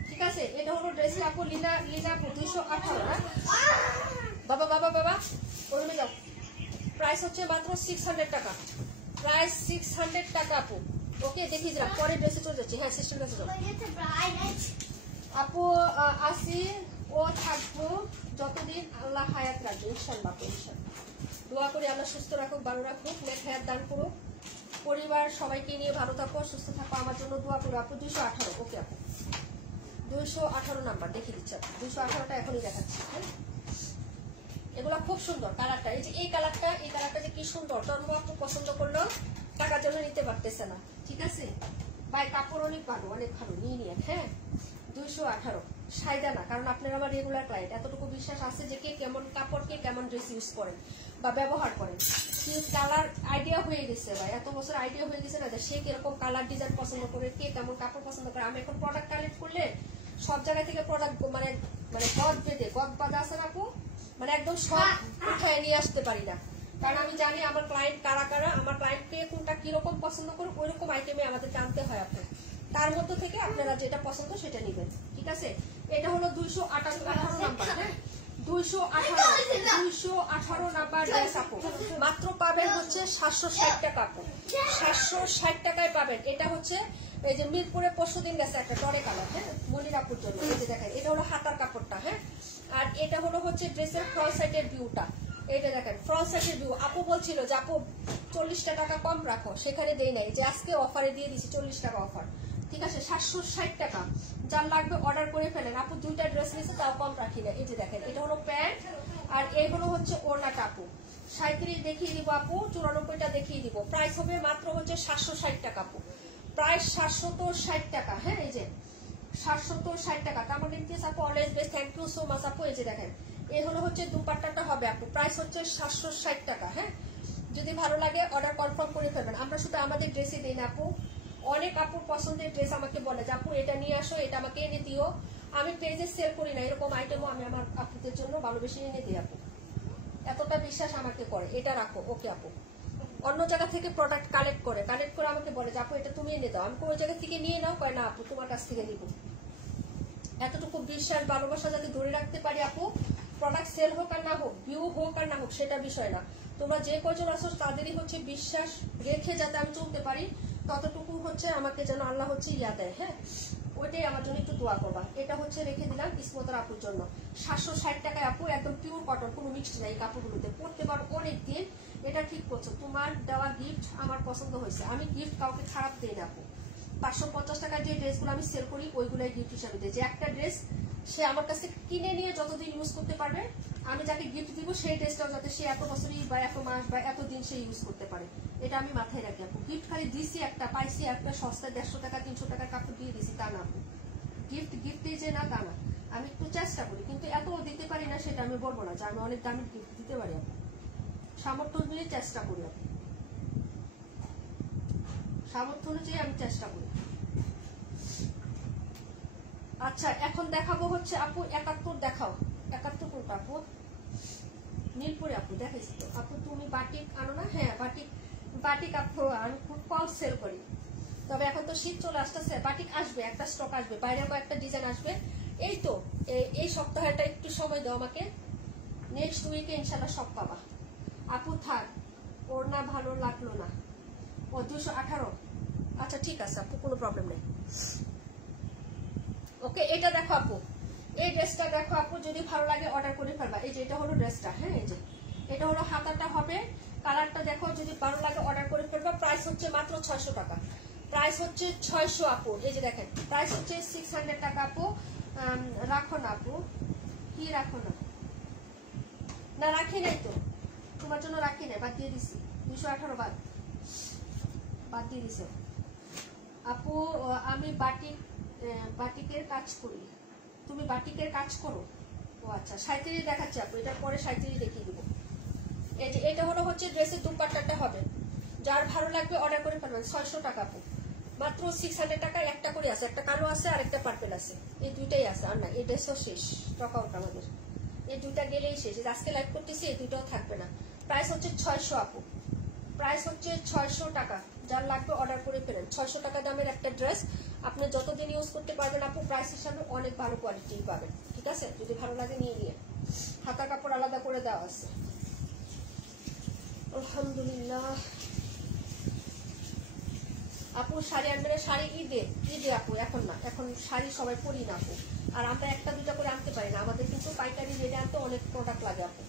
ঠিক আছে, এটা হলো ড্রেস আপু। লিনা আপু 218। হ্যাঁ বাবা বাবা বাবা, ওরমে যাও। প্রাইস হচ্ছে মাত্র 600 টাকা। প্রাইস 600 টাকা আপু। ওকে, দেখিয়ে দিলাম। পরে ড্রেসে চলে যাচ্ছি। হ্যাঁ, সিস্টেম কাছে যাও আপু। আসি ও থাকবো যতদিন আল্লাহ হায়াত রাখবে, ইনশাল্লাহ। ইনশাল্লাহ দোয়া করি আল্লাহ সুস্থ রাখুক, ভালো রাখুক, নেক হায়াত দান করুক, পরিবার সবাইকে নিয়ে ভালো থাকো, সুস্থ থাকো, আমার জন্য দোয়া করো আপু। 218। ওকে আপু, 218 নাম্বার দেখিয়ে দিচ্ছি আপু। 218টা এখনই দেখাচ্ছি। হ্যাঁ, এগুলা খুব সুন্দর কালারটা। এই যে এই কালারটা যে কি সুন্দর, তন্ময় আপু পছন্দ করলো, টাকার জন্য নিতে পারতেছে না। ঠিক আছে ভাই, কাপড় অনেক ভালো, অনেক ভালো, নিয়ে। হ্যাঁ, 218 সাইদা না, কারণ আপনারা আমার রেগুলার ক্লায়েন্ট। এতটুকু বিশ্বাস আছে যে কে কেমন কাপড়, কে কেমন ড্রেস ইউজ করেন বা ব্যবহার করেন। কালার আইডিয়া হয়ে গেছে ভাই, এত বছর আইডিয়া হয়ে গেছে না যে সে কিরকম কালার ডিজাইন পছন্দ করে, কে কেমন কাপড় পছন্দ করে। আমি এখন প্রোডাক্ট কালেক্ট করলে সব জায়গা থেকে প্রোডাক্ট মানে গদ বেঁধে গদ বাঁধা আছে না আপু, মানে একদম সব উঠায় নিয়ে আসতে পারি না। কারণ আমি জানি আমার ক্লায়েন্ট কারা কারা, আমার ক্লায়েন্টকে কোনটা কিরকম পছন্দ করে, ওই রকম আইটেমে আমাদের জানতে হয় আপনার। তার মধ্যে থেকে আপনারা যেটা পছন্দ সেটা নেবেন। ঠিক আছে, এটা হলো 218 নাম্বার। হ্যাঁ, 218 নাম্বার ড্রেস আপু। মাত্র পাবেন হচ্ছে 760 টাকা আপু। 760 টাকায় পাবেন। এটা হচ্ছে এই যে মিরপুরে পরশুদিন গেছে একটা টরে কালার। হ্যাঁ, মনির আপুর জন্য। এই যে দেখেন, এটা হলো হাতার কাপড়টা। হ্যাঁ, আর এটা হলো হচ্ছে ড্রেসের ফ্রন্ট সাইডের ভিউটা। এইটা দেখেন, ফ্রন্ট সাইডের ভিউ। আপু বলছিল যে আপু 40 টাকা কম রাখো, সেখানে দেই নাই, যে আজকে অফারে দিয়ে দিছি 40 টাকা অফার। ঠিক আছে, 760 টাকা। যার লাগবে অর্ডার করে ফেলেন আপু। দুইটা ড্রেস নিয়েছে, তাও কম রাখি না। এই যে দেখেন, এটা হলো প্যান্ট, আর এই হলো হচ্ছে ওড়নাটা আপু। 37 দেখিয়ে দিব আপু, 94টা দেখিয়ে দিব। প্রাইস হবে মাত্র হচ্ছে 760 টাকা আপু। প্রাইস 760 টাকা। হ্যাঁ, এই যে 760 টাকা। তারপর লিখতেছে আপু always best, thank you so much আপু। এই যে দেখেন, এই হলো হচ্ছে দুপাট্টাটা হবে আপু। প্রাইস হচ্ছে 760 টাকা। হ্যাঁ, যদি ভালো লাগে অর্ডার কনফার্ম করে ফেলবেন। আমরা শুধু আমাদের ড্রেসই দিই না আপু, অনেক আপুর পছন্দের ড্রেস আমাকে বলে যে আপু এটা নিয়ে আসো, এটা আমাকে এনে দিও। আমি পেজে সেল করি না, এরকম আইটেমও আমি আমার আপুদের জন্য ভালোবেসে এনে দিই আপু। এতটা বিশ্বাস আমাকে করে, এটা রাখো। ওকে আপু, অন্য জায়গা থেকে প্রোডাক্ট কালেক্ট করে আমাকে বলে যে আপু এটা তুমি এনে দাও। আমি ওই জায়গা থেকে নিয়ে নাও, কয় না আপু তোমার কাছ থেকে নিব। এতটুকু বিশ্বাস ভালোবাসা যাতে ধরে রাখতে পারি আপু, প্রোডাক্ট সেল হোক আর না হোক, ভিউ হোক আর না হোক, সেটা বিষয় না। তোমরা যে কজন আসো তাদেরই হচ্ছে বিশ্বাস রেখে যাতে আমি চলতে পারি, ততটুকু হচ্ছে আমাকে যেন আল্লাহ হচ্ছে ইয়া দেয়। হ্যাঁ, ওইটাই আমার জন্য একটু দোয়া করবা। এটা হচ্ছে রেখে দিলাম ইসমতার আপুর জন্য। 760 টাকায় আপু, একদম পিওর কটন, কোনো মিক্সড নাই কাপড়গুলোতে, পরতে পারো অনেক দিন। এটা ঠিক করছো, তোমার দেওয়া গিফট আমার পছন্দ হয়েছে। আমি গিফট কাউকে খারাপ দিই না আপু। 550 টাকার যে ড্রেসগুলো আমি সেল করি ওইগুলাই গিফট হিসাবে দিই। যে একটা ড্রেস সে আমার কাছে কিনে নিয়ে যতদিন ইউজ করতে পারবে, আমি যাকে গিফট দিব সেই ড্রেসটাও যাতে সে এত বছরই বা এত মাস বা এত দিন সে ইউজ করতে পারে, এটা আমি মাথায় রাখি আপু। গিফট খালি দিছি একটা, পাইছি একটা সস্তায় 150 টাকা 300 টাকার কাপড় দিয়ে দিছি, তা না আপু। গিফট দিয়ে যে না, তা না। আমি একটু চেষ্টা করি, কিন্তু এত দিতে পারি না সেটা আমি বলবো না যে আমি অনেক দামি গিফট দিতে পারি আপু। সামর্থ্য অনুযায়ী চেষ্টা করি আপু, সামর্থ্য অনুযায়ী আমি চেষ্টা করি। আচ্ছা, এখন দেখাবো হচ্ছে আপু 71 দেখাও। 71 কোনটা আপু? নীলপুরে আপু দেখাইছি তো আপু। তুমি বাটিক আনো না? হ্যাঁ, বাটিক আপু আমি খুব কম সেল করি, তবে এখন তো শীত চলে আসতেছে, বাটিক আসবে, একটা স্টক আসবে, বাইরে কয়েকটা ডিজাইন আসবে। এই তো এই সপ্তাহটা একটু একটু সময় দাও আমাকে, নেক্সট উইকে ইনশাল্লাহ সব পাবা। আপু থাক, ওর না ভালো লাগলো না, ও 218। আচ্ছা ঠিক আছে আপু, কোনো প্রবলেম নেই। ওকে, এটা দেখো আপু, এই ড্রেসটা দেখো আপু, যদি ভালো লাগে অর্ডার করে ফেলবা। এই যে এটা হলো ড্রেসটা, হ্যাঁ এই যে এটা হলো হাতাটা হবে, কালারটা দেখো, যদি ভালো লাগে অর্ডার করে ফেলবা। প্রাইস হচ্ছে মাত্র 600 টাকা, প্রাইস হচ্ছে 600 আপু। এই যে দেখেন প্রাইস হচ্ছে 600 টাকা আপু। রাখো না আপু, কি রাখো না, না রাখি নাই তো, তোমার জন্য রাখি নাই, বাদ দিয়ে দিছি, 218 বাদ দিয়ে দিছো আপু। আমি বাটিকের কাজ করি, তুমি বাটিকের কাজ করো? ও আচ্ছা, 37 দেখাচ্ছি আপু, এটার পরে 37 দেখিয়ে দেবো। এই যে এটা হলো হচ্ছে ড্রেসের দুপাট্টাটা হবে, যার ভালো লাগবে অর্ডার করে ফেলবেন। 600 টাকা আপু, মাত্র 600 টাকায় একটা করে আছে, একটা কালো আছে আর একটা পার্পেল আছে, এই দুইটাই আছে, আর না এই ড্রেসও শেষ, স্টক আউট আমাদের, এই দুইটা গেলেই শেষ। আজকে লাইভ করতেছি, এই দুইটাও থাকবে না। প্রাইস হচ্ছে 600 আপু, প্রাইস হচ্ছে 600 টাকা, যার লাগবে অর্ডার করে ফেলেন। 600 টাকা দামের একটা ড্রেস আপনি যতদিন ইউজ করতে পারবেন আপু, প্রাইস হিসাবে অনেক ভালো কোয়ালিটি পাবেন, ঠিক আছে? যদি ভালো লাগে নিয়ে নিয়ে, হাতা কাপড় আলাদা করে দেওয়া আছে। আলহামদুলিল্লাহ আপু, শাড়ি আনবে, শাড়ি ঈদে আপু, এখন না, এখন শাড়ি সবাই পরি না আপু, আর আমরা একটা দুটা করে আনতে পারি না, আমাদের কিন্তু পাইকারি রেটে আনতে অনেক প্রোডাক্ট লাগে আপু।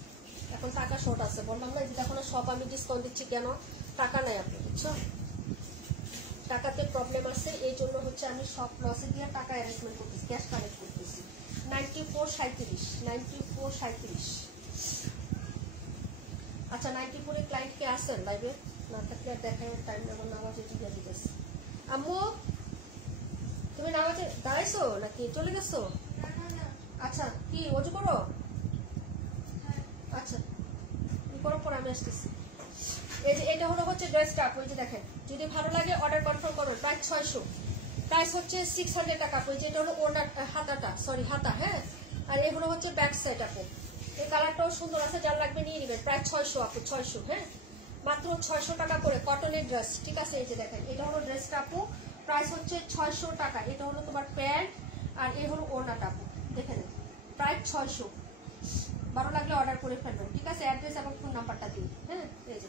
এখন টাকা শর্ট আছে, বললাম না, এখন সব আমি ডিসকাউন্ট দিচ্ছি, কেন? টাকা নাই আপু, বুঝছো, টাকাতে প্রবলেম আছে, এই জন্য হচ্ছে আমি সব লসে দিয়ে টাকা অ্যারেঞ্জমেন্ট করতেছি, ক্যাশ কালেক্ট করতেছি। 9437। আচ্ছা 94 ক্লায়েন্ট কে আসেন লাইভে? না থাকলে আর দেখার টাইম নেব, নামাজে দিয়ে দিতেছি। আম্মু তুমি নামাজে দাঁড়াইছো নাকি চলে গেছো? আচ্ছা কি ওযু করো? আচ্ছা করো, পরে আমি আসতেছি। এই যে এটা হলো হচ্ছে ড্রেসটা আপু, এই যে দেখেন, যদি ভালো লাগে অর্ডার কনফার্ম করুন। প্রাইস 600, প্রাইস হচ্ছে 600 টাকা আপু। যেটা হলো ওনার হাতাটা, সরি হাতা, হ্যাঁ, আর এগুলো হচ্ছে ব্যাক সাইড আপু। এই কালারটাও সুন্দর আছে, যার লাগবে নিয়ে নেবেন। প্রাইস 600 আপু, 600, হ্যাঁ, মাত্র 600 টাকা করে কটনের ড্রেস, ঠিক আছে? এই যে দেখেন এটা হলো ড্রেসটা আপু, প্রাইস হচ্ছে 600 টাকা। এটা হলো তোমার প্যান্ট আর এই হলো ওড়নাটা আপু, দেখে নেন, প্রাইস 600। ভালো লাগলে অর্ডার করে ফেলবেন, ঠিক আছে? অ্যাড্রেস এবং ফোন নাম্বারটা দিন, হ্যাঁ। এই যে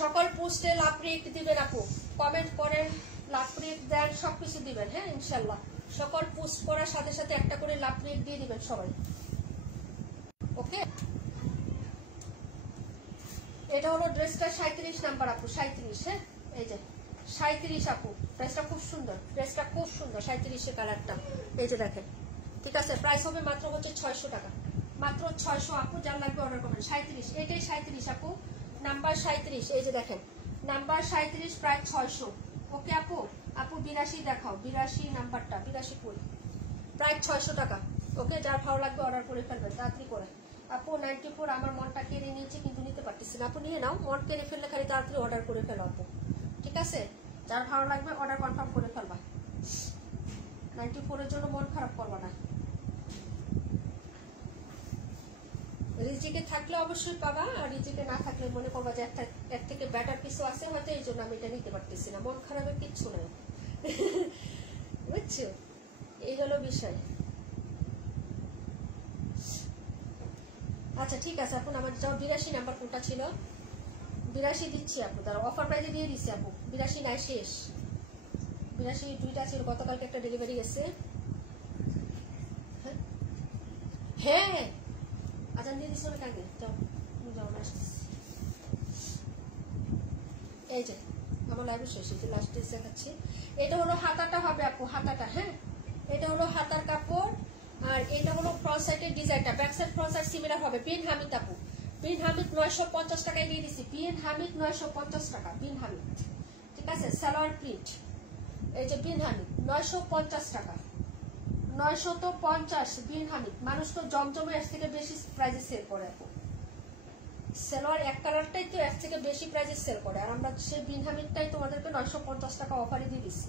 সকল পোস্টে লাভ রিক দিবেন আপু, কমেন্ট করেন, লাভ রিক দেন, সবকিছু দিবেন, হ্যাঁ ইনশাল্লাহ। সকল পোস্ট করার সাথে সাথে একটা করে লাভ রিক দিয়ে দিবেন সবাই, ওকে? এটা হলো ড্রেসটা 37 নাম্বার আপু, 37, হ্যাঁ, এই যে 37 আপু, ড্রেসটা খুব সুন্দর, ড্রেসটা খুব সুন্দর, 37 কালারটা, এই যে দেখেন, ঠিক আছে? প্রাইস হবে মাত্র হচ্ছে 600 টাকা, মাত্র 600 আপু, যার লাগবে অর্ডার করবেন। 37, এটাই 37 আপু, নাম্বার 37, এই যে দেখেন নাম্বার 37, প্রায় 600, ওকে আপু? আপু 82 দেখাও, 82 নাম্বারটা, 82 করি, প্রায় 600 টাকা, ওকে? যার ভালো লাগবে অর্ডার করে ফেলবেন তাড়াতাড়ি করে আপু। 94 আমার মনটা কেড়ে নিয়েছে, কিন্তু নিতে পারতেছি না আপু, নিয়ে নাও, মন কেড়ে ফেললে খালি তাড়াতাড়ি অর্ডার করে ফেলো আপু, ঠিক আছে? যার ভালো লাগবে অর্ডার কনফার্ম করে ফেলবা। 94 এর জন্য মন খারাপ করবা না। রিজিকে থাকলে অবশ্যই পাবা, আর রিজিকে না থাকলে মনে করবা যে একটা এর থেকে বেটার কিছু আছে হয়তো, এই জন্য আমি এটা নিতে পারতেছি না। মন খারাপের কিচ্ছু নাই, বুঝছো? এই হলো বিষয়। আচ্ছা ঠিক আছে আপু, আমার যাও 82 নাম্বার কোনটা ছিল? 82 দিচ্ছি আপু, তারা অফার প্রাইজে দিয়ে দিচ্ছি আপু। 82 নাই, শেষ। 82 দুইটা ছিল, গতকালকে একটা ডেলিভারি গেছে, হ্যাঁ আচ্ছা দিয়ে দিচ্ছি অনেক আগে, যাও যাও না। এই যে আমার লাইভ শেষ, এই যে লাস্ট ড্রেস দেখাচ্ছি। এটা হলো হাতাটা হবে আপু, হাতাটা, হ্যাঁ, এটা হলো হাতার কাপড়, আর এটা হলো ফ্রন্ট সাইডের ডিজাইনটা, back side front side similar হবে। বিন হামিদ আপু, বিন হামিদ 950 টাকায় দিয়ে দিচ্ছি, বিন হামিদ 950 টাকা, বিন হামিদ, ঠিক আছে? সালোয়ার প্রিন্ট, এই যে বিন হামিদ 950 টাকা, 950 বিন হামিদ। মানুষ তো জমজমে এর থেকে বেশি প্রাইসে সেল করে আপু, সেলোয়ার এক কালারটাই তো এর থেকে বেশি প্রাইসে সেল করে, আর আমরা সেই বিন হামিদটাই তোমাদেরকে 950 টাকা অফারে দিয়ে দিচ্ছি।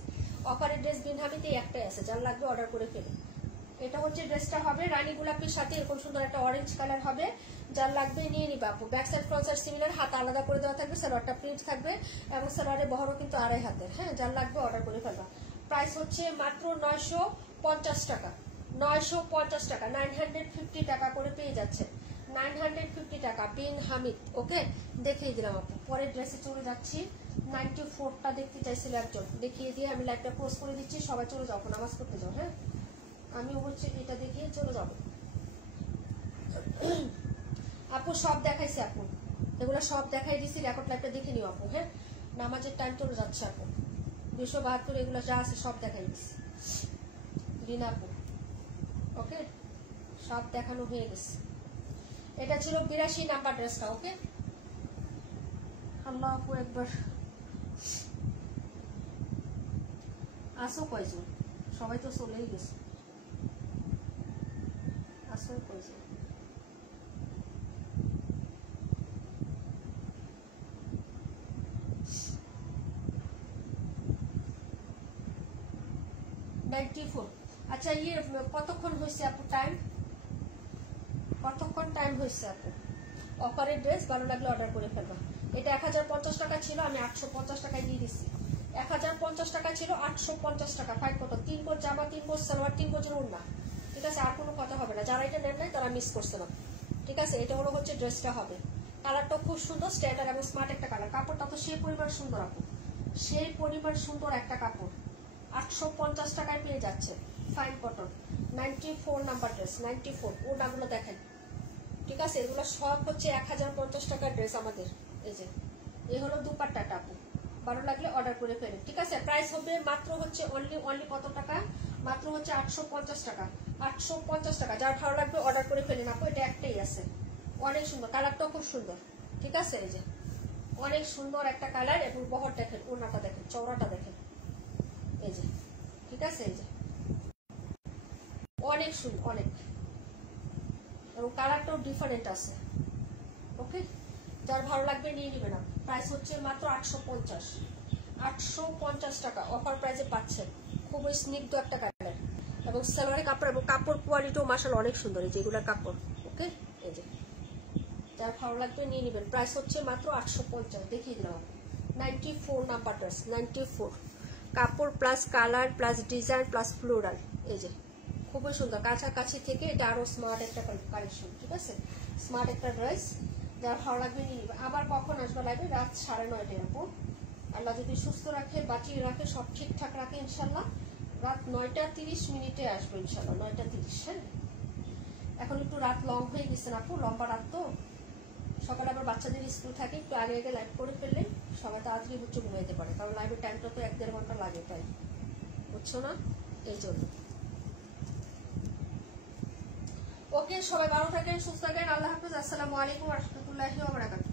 অফারের ড্রেস বিন হামিদে একটাই আছে, যার লাগবে অর্ডার করে ফেলে। এটা হচ্ছে ড্রেসটা হবে রানী গোলাপির সাথে এরকম সুন্দর একটা অরেঞ্জ কালার হবে, যার লাগবে নিয়ে নিবা আপু। Back side front side similar, হাত আলাদা করে দেওয়া থাকবে, সালোয়ারটা প্রিন্ট থাকবে, এবং সালোয়ারের বহরও কিন্তু 2.5 হাতের, হ্যাঁ, যার লাগবে অর্ডার করে ফেলবা। প্রাইস হচ্ছে মাত্র 950 টাকা, 950 টাকা, 950 টাকা করে পেয়ে যাচ্ছে, 950 টাকা বিন হামিদ। ওকে, দেখিয়ে দিলাম আপু। পরের ড্রেসে চলে যাচ্ছি। 94টা দেখতে চাইছিল একজন, দেখিয়ে দিয়ে আমি লাইভটা পোস্ট করে দিচ্ছি। সবাই চলে যাও, নামাজ পড়তে যাও। হ্যাঁ, আমি হচ্ছে এটা দেখিয়ে চলে যাবো। আপু সব দেখাইছে আপু, এগুলো সব দেখাই দিছি। রেকর্ড লাইভটা দেখে নিও আপু। হ্যাঁ, নামাজের টাইম চলে যাচ্ছে আপু। 272 এগুলো যা আছে সব দেখাই দিছি রিনা আপু। ওকে, সব দেখানো হয়ে গেছে। এটা ছিল 82 নাম্বার ড্রেসটা। ওকে, আল্লাহ আপু একবার আসো কয়জন, সবাই তো চলেই গেছে। আসো কয়জন, আচ্ছা ইয়ে কতক্ষণ হয়েছে আপু টাইম, কতক্ষণ টাইম হয়েছে আপু? অফারের ড্রেস ভালো লাগলে অর্ডার করে ফেলবা। এটা 1050 টাকা ছিল, আমি 850 টাকায় দিয়ে দিচ্ছি। 1050 টাকা ছিল, 850 টাকা। 5 কটন, 3 গজ জামা, 3 গজ সালোয়ার, 3 গজের ওড়না। ঠিক আছে, আর কোনো কথা হবে না। যারা এটা নেন নাই তারা মিস করছে না। ঠিক আছে, এটা হলো হচ্ছে ড্রেসটা হবে। কালারটাও খুব সুন্দর, স্ট্যান্ডার্ড এবং স্মার্ট একটা কালার। কাপড়টা তো সেই পরিমাণ সুন্দর আপু, সেই পরিমাণ সুন্দর একটা কাপড়। 850 টাকায় পেয়ে যাচ্ছে। Fine cotton, 94 number dress, 94। ওড়নাগুলো দেখেন। ঠিক আছে, এগুলো সব হচ্ছে 1050 টাকার ড্রেস আমাদের। এই যে এই হলো দুপাট্টাটা আপু, ভালো লাগলে অর্ডার করে ফেলেন। ঠিক আছে, প্রাইস হবে মাত্র হচ্ছে অনলি কত টাকা? মাত্র হচ্ছে 850 টাকা। 850 টাকা। যার ভালো লাগবে অর্ডার করে ফেলেন আপু। এটা একটাই আছে, অনেক সুন্দর, কালারটাও খুব সুন্দর। ঠিক আছে, এই যে অনেক সুন্দর একটা কালার এবং বহর দেখেন, ওড়নাটা দেখেন, চওড়াটা দেখেন। এই যে ঠিক আছে, এই যে অনেক সুন্দর, অনেক, এবং কালারটাও ডিফারেন্ট আছে। ওকে, যার ভালো লাগবে নিয়ে নেবে না। প্রাইস হচ্ছে মাত্র 850। 850 টাকা অফার প্রাইসে পাচ্ছেন। খুবই স্নিগ্ধ একটা কালার এবং সালোয়ারের কাপড় এবং কাপড় কোয়ালিটিও মাশাআল্লাহ অনেক সুন্দর। এই যেগুলোর কাপড়। ওকে, এই যে যার ভালো লাগবে নিয়ে নেবেন। প্রাইস হচ্ছে মাত্র 850। দেখিয়ে দিলাম। 94 নাম্বার ড্রেস, 94। কাপড় plus colour plus design plus floral. এই যে খুবই সুন্দর, কাছাকাছি থেকে এটা আরো স্মার্ট একটা কালেকশন। ঠিক আছে, স্মার্ট একটা ড্রেস। যার ভালো লাগবে নিয়ে নিবে। আবার কখন আসবে লাইভে? রাত 9:30 আপু। আল্লাহ যদি সুস্থ রাখে, বাঁচিয়ে রাখে, সব ঠিকঠাক রাখে ইনশাল্লাহ রাত 9:30 আসবো ইনশাল্লাহ। 9:30। হ্যাঁ, এখন একটু রাত লং হয়ে গেছে না আপু, লম্বা রাত তো। সকালে আবার বাচ্চাদের স্কুল থাকে, একটু আগে আগে লাইভ করে ফেললে সবাই তাড়াতাড়ি হচ্ছে ঘুমাইতে পারে, কারণ লাইভের টাইমটা তো 1-1.5 ঘন্টা লাগে, তাই বুঝছো না? এই জন্য। ওকে, সবাই ভালো থাকেন, সুস্থ থাকেন। আল্লাহ হাফেজ। আসসালামু আলাইকুম ওয়া রাহমাতুল্লাহি ওয়া বারাকাতুহু।